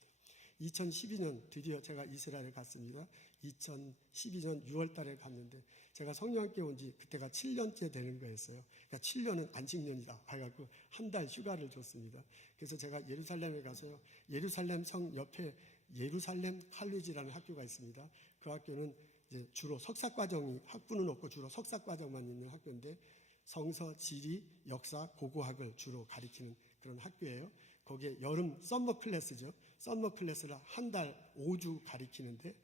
2012년 드디어 제가 이스라엘에 갔습니다. 2012년 6월 달에 갔는데 제가 성령학교에 온 지 그때가 7년째 되는 거였어요. 그러니까 7년은 안식년이다 해갖고 한 달 휴가를 줬습니다. 그래서 제가 예루살렘에 가서요. 예루살렘 성 옆에 예루살렘 칼리지라는 학교가 있습니다. 그 학교는 이제 주로 석사과정이 학부는 없고 주로 석사과정만 있는 학교인데 성서, 지리, 역사, 고고학을 주로 가리키는 그런 학교예요. 거기에 여름 썸머 클래스죠. 썸머 클래스를 한 달 5주 가리키는데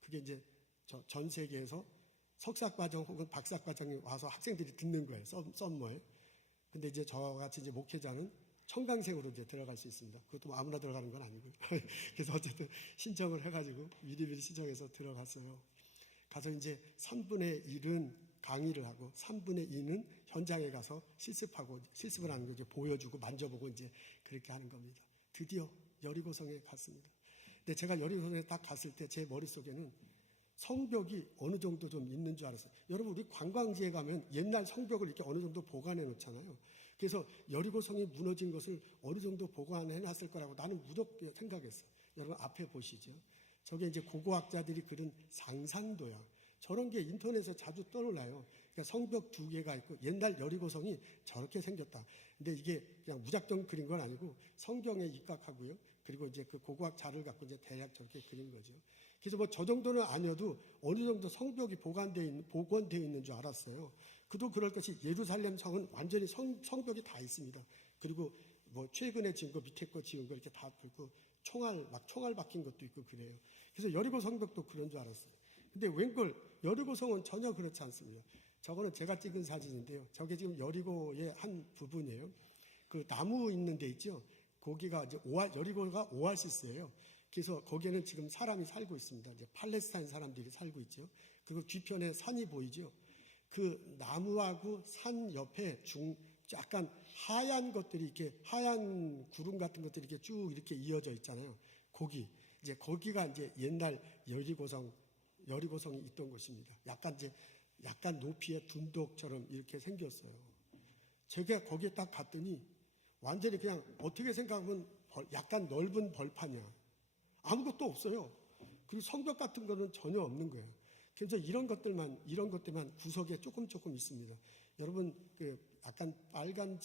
그게 이제 전 세계에서 석사과정 혹은 박사과정에 와서 학생들이 듣는 거예요. 썸머에. 근데 이제 저와 같이 이제 목회자는 청강생으로 이제 들어갈 수 있습니다. 그것도 뭐 아무나 들어가는 건 아니고요. 그래서 어쨌든 신청을 해가지고 미리미리 신청해서 들어갔어요. 가서 이제 3분의 1은 강의를 하고 3분의 2는 현장에 가서 실습을 하는 거 이제 보여주고 만져보고 이제 그렇게 하는 겁니다. 드디어 여리고성에 갔습니다. 근데 제가 여리고성에 딱 갔을 때 제 머릿속에는 성벽이 어느 정도 좀 있는 줄 알았어요. 여러분 우리 관광지에 가면 옛날 성벽을 이렇게 어느 정도 보관해 놓잖아요. 그래서 여리고성이 무너진 것을 어느 정도 보관해 놨을 거라고 나는 무섭게 생각했어요. 여러분 앞에 보시죠. 저게 이제 고고학자들이 그린 상상도야. 저런 게 인터넷에 자주 떠올라요. 그러니까 성벽 2개가 있고 옛날 여리고성이 저렇게 생겼다. 근데 이게 그냥 무작정 그린 건 아니고 성경에 입각하고요. 그리고 이제 그 고고학 자료를 갖고 이제 대략 저렇게 그린 거죠. 그래서 뭐 저 정도는 아니어도 어느 정도 성벽이 복원되어 있는 줄 알았어요. 그도 그럴 것이 예루살렘 성은 완전히 성벽이 다 있습니다. 그리고 뭐 최근에 지은 거 밑에 거 지은 거 이렇게 다 있고 총알 박힌 것도 있고 그래요. 그래서 여리고 성벽도 그런 줄 알았어요. 근데 웬걸 여리고 성은 전혀 그렇지 않습니다. 저거는 제가 찍은 사진인데요. 저게 지금 여리고의 한 부분이에요. 그 나무 있는 데 있죠. 거기가 이제 여리고가 오아시스예요. 그래서 거기에는 지금 사람이 살고 있습니다. 이제 팔레스타인 사람들이 살고 있죠. 그리고 뒤편에 산이 보이죠. 그 나무하고 산 옆에 약간 하얀 것들이 이렇게 하얀 구름 같은 것들이 이렇게 쭉 이렇게 이어져 있잖아요. 거기가 이제 옛날 여리고성이 있던 곳입니다. 약간 높이의 둔덕처럼 이렇게 생겼어요. 제가 거기에 딱 갔더니 완전히 그냥 어떻게 생각하면 약간 넓은 벌판이야. 아무것도 없어요. 그리고 성벽 같은 거는 전혀 없는 거예요. 그래서 이런 것들만 구석에 조금 있습니다. 여러분 그 약간 빨간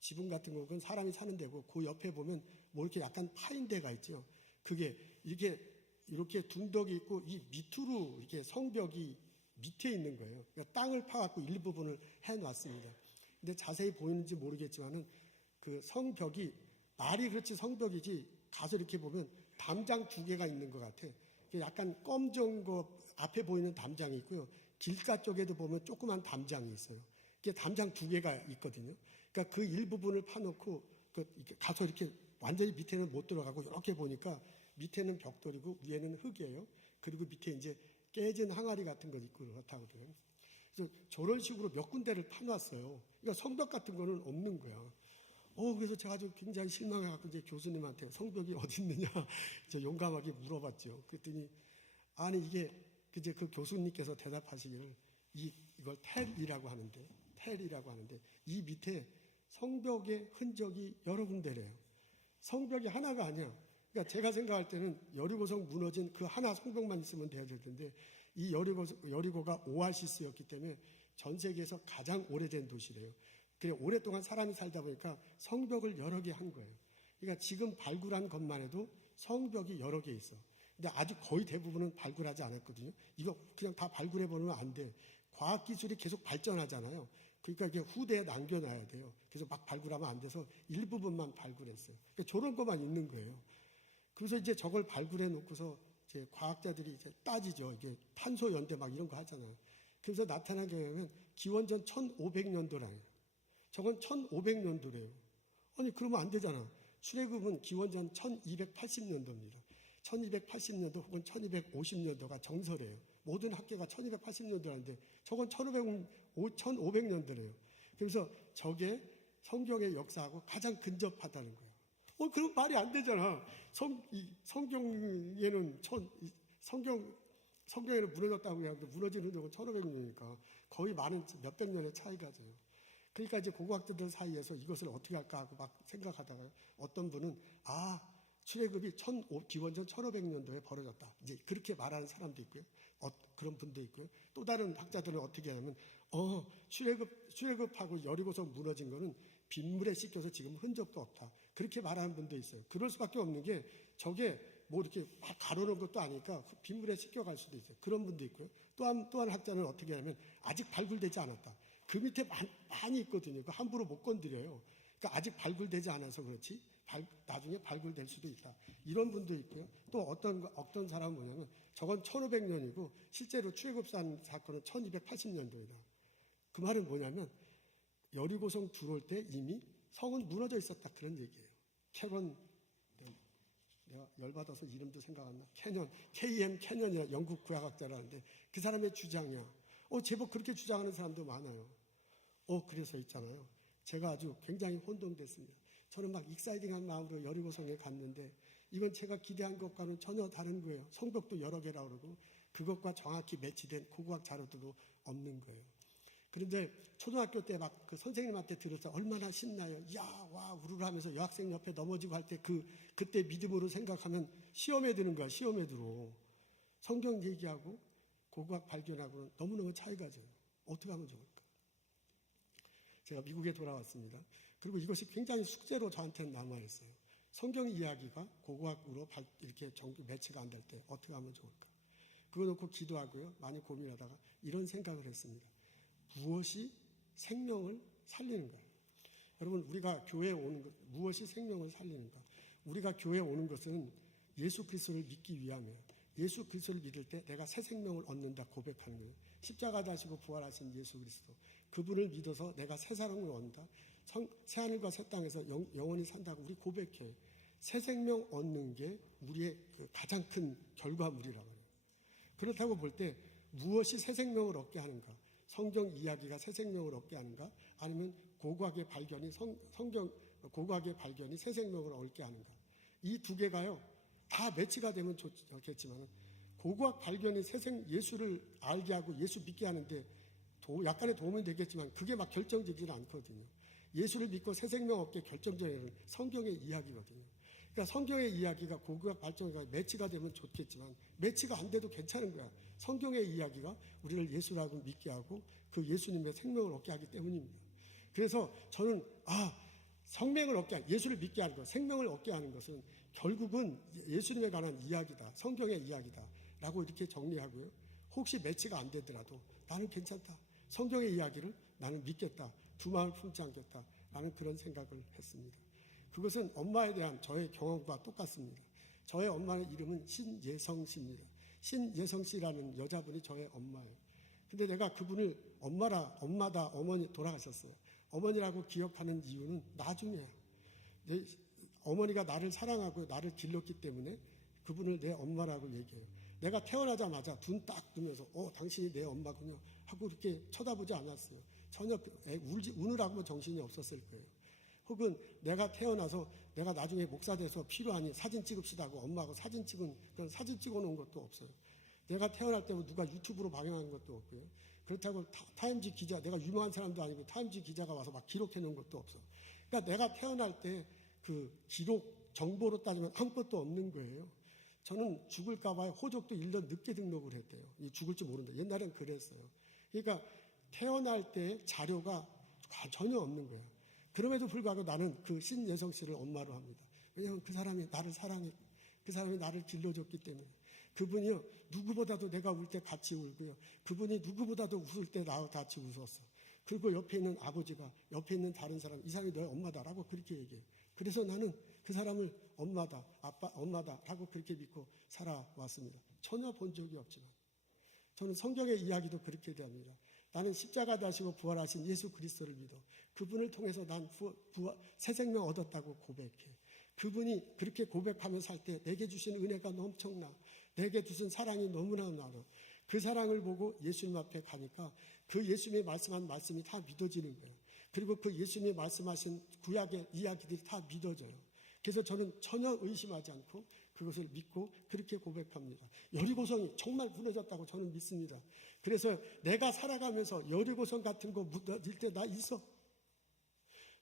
지붕 같은 거 그건 사람이 사는 데고 그 옆에 보면 뭐 이렇게 약간 파인 데가 있죠. 그게 이렇게 둔덕이 있고 이 밑으로 이렇게 성벽이 밑에 있는 거예요. 그러니까 땅을 파갖고 일부분을 해놨습니다. 근데 자세히 보이는지 모르겠지만은 그 성벽이 말이 그렇지 성벽이지 가서 이렇게 보면 담장 2개가 있는 것 같아. 약간 검정 거 앞에 보이는 담장이 있고요. 길가 쪽에도 보면 조그만 담장이 있어요. 이게 담장 2개가 있거든요. 그러니까 그 일부분을 파놓고 가서 이렇게 완전히 밑에는 못 들어가고 이렇게 보니까 밑에는 벽돌이고 위에는 흙이에요. 그리고 밑에 이제 깨진 항아리 같은 거 있고 그렇다고 그래요. 그래서 저런 식으로 몇 군데를 파놨어요. 그러니까 성벽 같은 거는 없는 거야. 그래서 제가 아주 굉장히 실망해갖고 이제 교수님한테 성벽이 어디 있느냐 저 용감하게 물어봤죠. 그랬더니 아니 이게 이제 그 교수님께서 대답하시기를 이걸 텔이라고 하는데 이 밑에 성벽의 흔적이 여러 군데래요. 성벽이 하나가 아니야. 그러니까 제가 생각할 때는 여리고성 무너진 그 하나 성벽만 있으면 돼야 될 텐데 이 여리고가 오아시스였기 때문에 전 세계에서 가장 오래된 도시래요. 그래 오랫동안 사람이 살다 보니까 성벽을 여러 개 한 거예요. 그러니까 지금 발굴한 것만 해도 성벽이 여러 개 있어. 근데 아주 거의 대부분은 발굴하지 않았거든요. 이거 그냥 다 발굴해 보면 안 돼. 과학 기술이 계속 발전하잖아요. 그러니까 이게 후대에 남겨놔야 돼요. 그래서 막 발굴하면 안 돼서 일부분만 발굴했어요. 그러니까 저런 것만 있는 거예요. 그래서 이제 저걸 발굴해 놓고서 이제 과학자들이 이제 따지죠. 이게 탄소 연대 막 이런 거 하잖아요. 그래서 나타난 게 뭐냐면 기원전 1500년도라요. 저건 1500년도래요. 아니 그러면 안 되잖아. 출애굽은 기원전 1280년도입니다. 1280년도 혹은 1250년도가 정설이에요. 모든 학계가 1280년도라는데 저건 1500년도래요. 그래서 저게 성경의 역사하고 가장 근접하다는 거예요. 그럼 말이 안 되잖아. 성경에는 성경에는 무너졌다고 하는데 무너지는 적은 1500년이니까 거의 많은 몇백 년의 차이가 져요. 그러니까 이제 고고학자들 사이에서 이것을 어떻게 할까 하고 막 생각하다가 어떤 분은 출애굽이 기원전 1500년도에 벌어졌다. 이제 그렇게 말하는 사람도 있고요. 그런 분도 있고요. 또 다른 학자들은 어떻게 하냐면 출애굽하고 여리고성 무너진 거는 빗물에 씻겨서 지금 흔적도 없다. 그렇게 말하는 분도 있어요. 그럴 수밖에 없는 게 저게 뭐 이렇게 막 가로놓은 것도 아니까 빗물에 씻겨갈 수도 있어요. 그런 분도 있고요. 또 한 학자는 어떻게 하냐면 아직 발굴되지 않았다. 그 밑에 많이 있거든요. 그 함부로 못 건드려요. 그러니까 아직 발굴되지 않아서 그렇지 나중에 발굴될 수도 있다. 이런 분도 있고요. 또 어떤 사람은 뭐냐면 저건 1500년이고 실제로 출애굽산 사건은 1280년도이다. 그 말은 뭐냐면 여리고성 들어올 때 이미 성은 무너져 있었다. 그런 얘기예요. 내가 열받아서 이름도 생각 안 나. KM 캐년이야. 영국 구약학자라는데 그 사람의 주장이야. 제법 그렇게 주장하는 사람도 많아요. 그래서 있잖아요. 제가 아주 굉장히 혼동됐습니다. 저는 막 익사이딩한 마음으로 여리고성에 갔는데 이건 제가 기대한 것과는 전혀 다른 거예요. 성벽도 여러 개라고 그러고 그것과 정확히 매치된 고고학 자료도 없는 거예요. 그런데 초등학교 때 막 그 선생님한테 들어서 얼마나 신나요. 야, 와, 우르르 하면서 여학생 옆에 넘어지고 할 때 그때 믿음으로 생각하면 시험에 드는 거야. 시험에 들어. 성경 얘기하고 고고학 발견하고는 너무너무 차이가 져요. 어떻게 하면 좋을까? 제가 미국에 돌아왔습니다. 그리고 이것이 굉장히 숙제로 저한테는 남아있어요. 성경 이야기가 고고학으로 이렇게 매치가 안 될 때 어떻게 하면 좋을까? 그거 놓고 기도하고요. 많이 고민하다가 이런 생각을 했습니다. 무엇이 생명을 살리는가? 여러분, 우리가 교회에 오는 것, 무엇이 생명을 살리는가? 우리가 교회에 오는 것은 예수 그리스도를 믿기 위함이에요. 예수 그리스도를 믿을 때 내가 새 생명을 얻는다 고백하는 거예요. 십자가 다시고 부활하신 예수 그리스도. 그분을 믿어서 내가 새 사랑을 얻는다. 새 하늘과 새 땅에서 영원히 산다고 우리 고백해요. 새 생명 얻는 게 우리의 그 가장 큰 결과물이라고 해요. 그렇다고 볼 때 무엇이 새 생명을 얻게 하는가? 성경 이야기가 새 생명을 얻게 하는가? 아니면 고고학의 발견이 고고학의 발견이 새 생명을 얻게 하는가? 이 두 개가요. 다 매치가 되면 좋겠지만 고고학 발견이 예수를 알게 하고 예수 믿게 하는데 약간의 도움이 되겠지만 그게 막 결정적이지 않거든요. 예수를 믿고 새 생명 얻게 결정적인 성경의 이야기거든요. 그러니까 성경의 이야기가 고고학 발전과 매치가 되면 좋겠지만 매치가 안 돼도 괜찮은 거야. 성경의 이야기가 우리를 예수라고 믿게 하고 그 예수님의 생명을 얻게 하기 때문입니다. 그래서 저는 성명을 얻게 하는, 예수를 믿게 하는 것, 생명을 얻게 하는 것은 결국은 예수님에 관한 이야기다. 성경의 이야기다. 라고 이렇게 정리하고요. 혹시 매치가 안 되더라도 나는 괜찮다. 성경의 이야기를 나는 믿겠다. 두 마음을 품지 않겠다. 라는 그런 생각을 했습니다. 그것은 엄마에 대한 저의 경험과 똑같습니다. 저의 엄마의 이름은 신예성 씨입니다. 신예성 씨라는 여자분이 저의 엄마예요. 근데 내가 그분을 엄마다 어머니 돌아가셨어요. 어머니라고 기억하는 이유는 나중에야. 어머니가 나를 사랑하고 나를 길렀기 때문에 그분을 내 엄마라고 얘기해요. 내가 태어나자마자 눈 딱 뜨면서 당신이 내 엄마군요 하고 이렇게 쳐다보지 않았어요. 전혀 우느라고 정신이 없었을 거예요. 혹은 내가 태어나서 내가 나중에 목사 돼서 필요하니 사진 찍읍시다고 엄마하고 사진 찍어 놓은 것도 없어요. 내가 태어날 때부터 누가 유튜브로 방영한 것도 없고요. 그렇다고 타임지 기자, 내가 유명한 사람도 아니고 타임지 기자가 와서 막 기록해 놓은 것도 없어. 그러니까 내가 태어날 때 그 기록, 정보로 따지면 아무것도 없는 거예요. 저는 죽을까봐 호적도 1년 늦게 등록을 했대요. 죽을지 모른다. 옛날엔 그랬어요. 그러니까 태어날 때 자료가 전혀 없는 거예요. 그럼에도 불구하고 나는 그 신예성 씨를 엄마로 합니다. 왜냐하면 그 사람이 나를 사랑했고 그 사람이 나를 길러줬기 때문에. 그분이요, 누구보다도 내가 울 때 같이 울고요. 그분이 누구보다도 웃을 때 나와 같이 웃었어. 그리고 옆에 있는 아버지가, 옆에 있는 다른 사람, 이 사람이 너의 엄마다라고 그렇게 얘기해요. 그래서 나는 그 사람을 엄마다, 아빠, 엄마다라고 그렇게 믿고 살아왔습니다. 전혀 본 적이 없지만 저는 성경의 이야기도 그렇게 됩니다. 나는 십자가 다시고 부활하신 예수 그리스도를 믿어. 그분을 통해서 난 새 생명 얻었다고 고백해. 그분이 그렇게 고백하며 살 때 내게 주신 은혜가 넘쳐나. 내게 주신 사랑이 너무나 많아. 그 사랑을 보고 예수님 앞에 가니까 그 예수님이 말씀한 말씀이 다 믿어지는 거예요. 그리고 그 예수님이 말씀하신 구약의 이야기들이 다 믿어져요. 그래서 저는 전혀 의심하지 않고 그것을 믿고 그렇게 고백합니다. 여리고성이 정말 무너졌다고 저는 믿습니다. 그래서 내가 살아가면서 여리고성 같은 거 무너질 때 나 있어.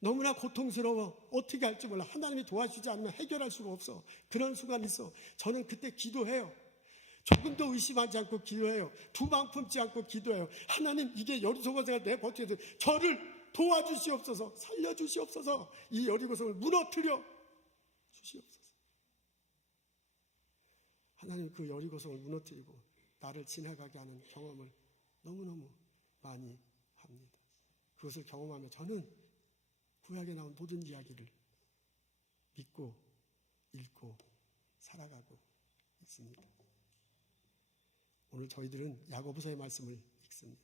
너무나 고통스러워. 어떻게 할지 몰라. 하나님이 도와주지 않으면 해결할 수가 없어. 그런 순간 있어. 저는 그때 기도해요. 조금도 의심하지 않고 기도해요. 두 방 품지 않고 기도해요. 하나님, 이게 여리고성을 내 버텨야 돼. 저를 도와주시옵소서. 살려주시옵소서. 이 여리고성을 무너뜨려 주시옵소서. 하나님, 그 여리고성을 무너뜨리고 나를 지나가게 하는 경험을 너무너무 많이 합니다. 그것을 경험하며 저는 구약에 나온 모든 이야기를 믿고 읽고 살아가고 있습니다. 오늘 저희들은 야고보서의 말씀을 읽습니다.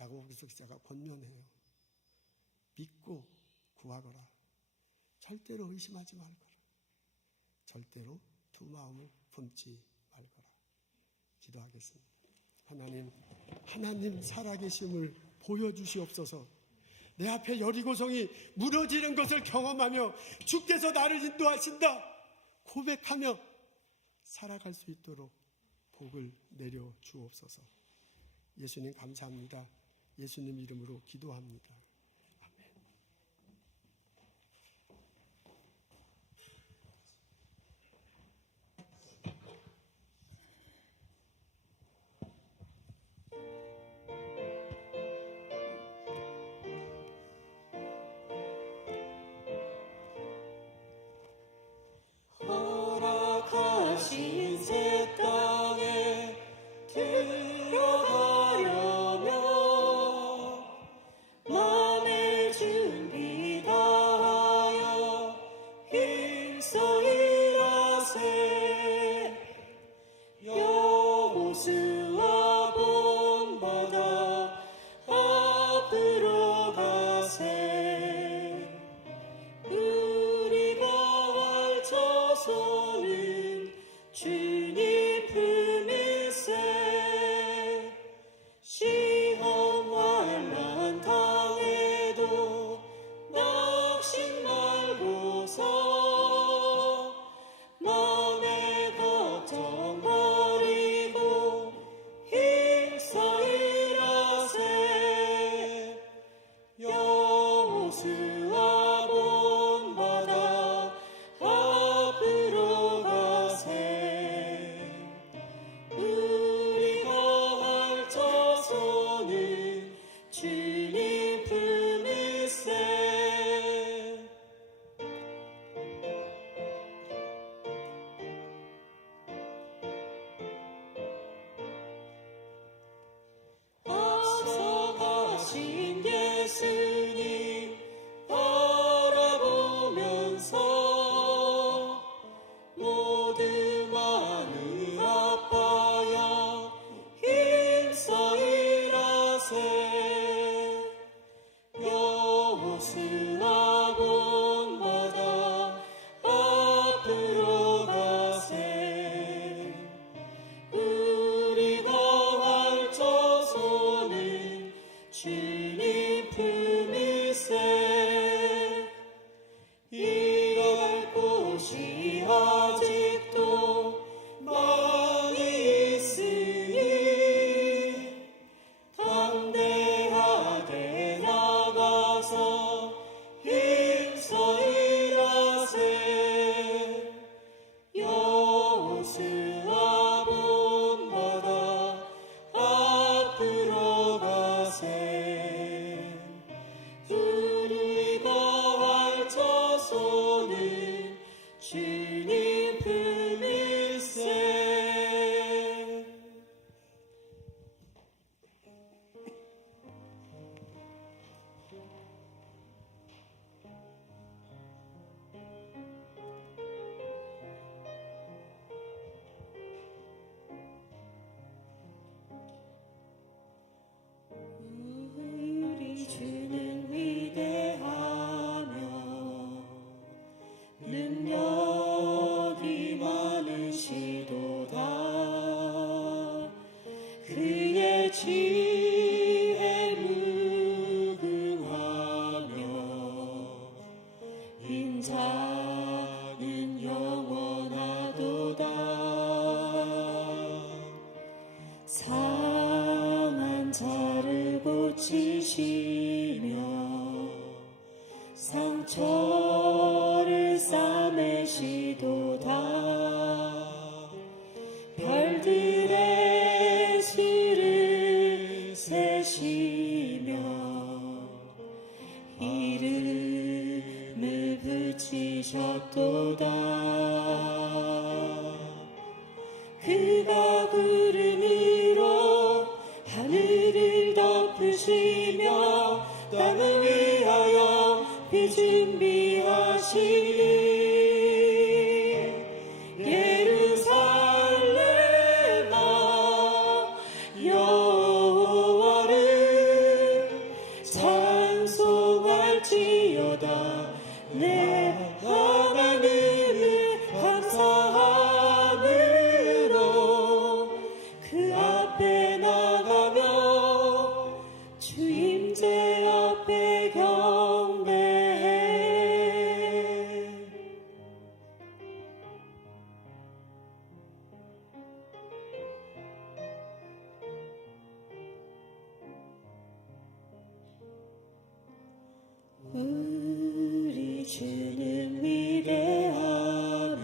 야고보서 기자가 권면해요. 믿고 구하거라. 절대로 의심하지 말거라. 절대로 두 마음을 품지 말거라. 기도하겠습니다. 하나님 살아계심을 보여주시옵소서. 내 앞에 여리고성이 무너지는 것을 경험하며 주께서 나를 인도하신다 고백하며 살아갈 수 있도록 복을 내려 주옵소서. 예수님 감사합니다. 예수님 이름으로 기도합니다. 아멘. 허락하신 새 땅에 들어가려면 마음의 준비 다하여 힘써 일하세. 여호수아 본받아 앞으로 가세. 우리가 왈쳐서는 주님 품일세. 시험 환난 당해도 낙심 말고서 마음의 걱정 버리고 힘써 일하세. 여호수아 본받아 앞으로 가세. 우리가 펼쳐서는 주님 품일세. 앞서가신 예수님 바라보면서 모두 마음 아파야 힘써 일하세. 여호수아 본받아 앞으로 가세. 우리가 왈쳐서는 주님 품일세. 일할 곳이 아직도 많이 있으니 담대하게 나가서 힘써 일하세. 여호수아 본받아 앞으로 가세. 우리가 왈쳐서는 주님 품일세. 능력이 많으시도다. 그의 지혜 무궁하며 인자는 영원하도다. 상한 자를 고치시며 상처를 싸매시도다. 별들의 수를 세시며 이름을 붙이셨도다. 그가 구름으로 하늘을 덮으시며 땅을 위하여 비 준비하시니 예루살렘아 여호와를 찬송할지어다. 내 하나님을 감사함으로 그 앞에 나가며 주임제 앞에 경배해. 우리 주는 위대하며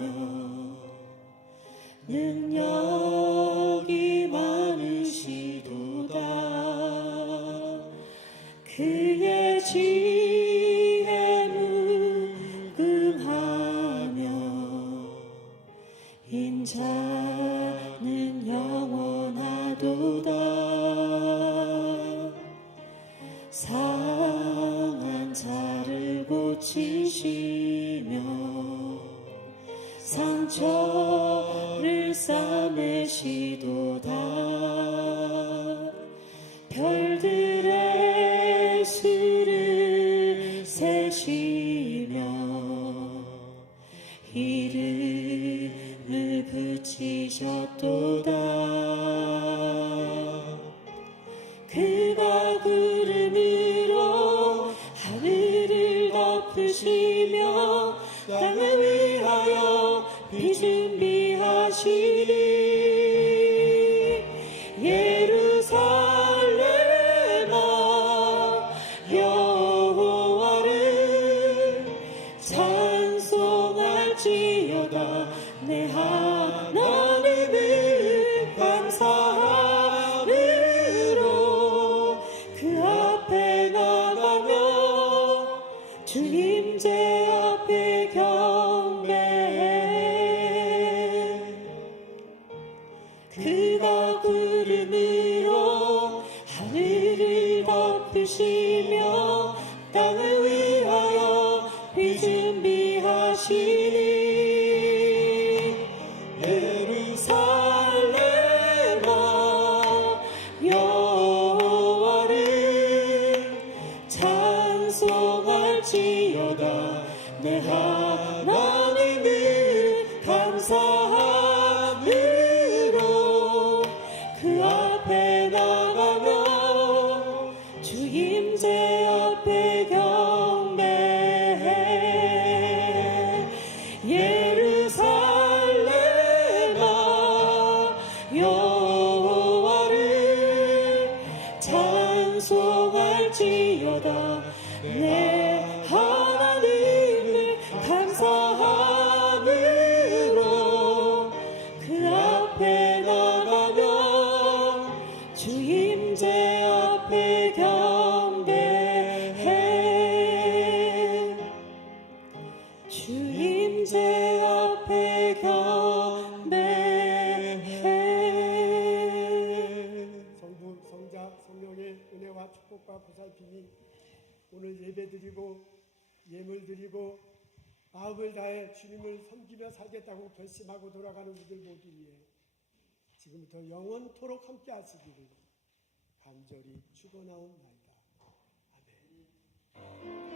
능력이 많으시도다. 그의 지혜 무궁하며 인자는 영원하도다. 상한 자를 고치시며 상처를 싸매시도다. 별들의 수를 세시며 이름을 붙이셨도다. 그가 구름으로 하늘을 덮으시며 땅을 위하여 비 준비하시니 예루살렘아 여호와를 찬송할지어다. 내 하나님을 감사함으로 그 앞에 나가며 주임제 앞에 경배해. 그가 구름으로 하늘을 덮으시며 땅을 위하여 비 준비하시니 예루살렘아 여호와를 찬송할지어다. 내 하나님을 감사함으로 그 앞에 나가며 주임제 앞에 경배해. 예루살렘아 여호와를 찬송할지어다. 내 하나님을 감사함으로 그 앞에 나가며 주임제 앞에 경배해. 주임제 앞에 경배해. 성부, 성자, 성령의 은혜와 축복과 보살핌이 오늘 예배드리고 예물드리고 마음을 다해 주님을 섬기며 살겠다고 결심하고 돌아가는 이들 모두 위해 지금부터 영원토록 함께 하시기를 간절히 축원하옵나이다. 아멘.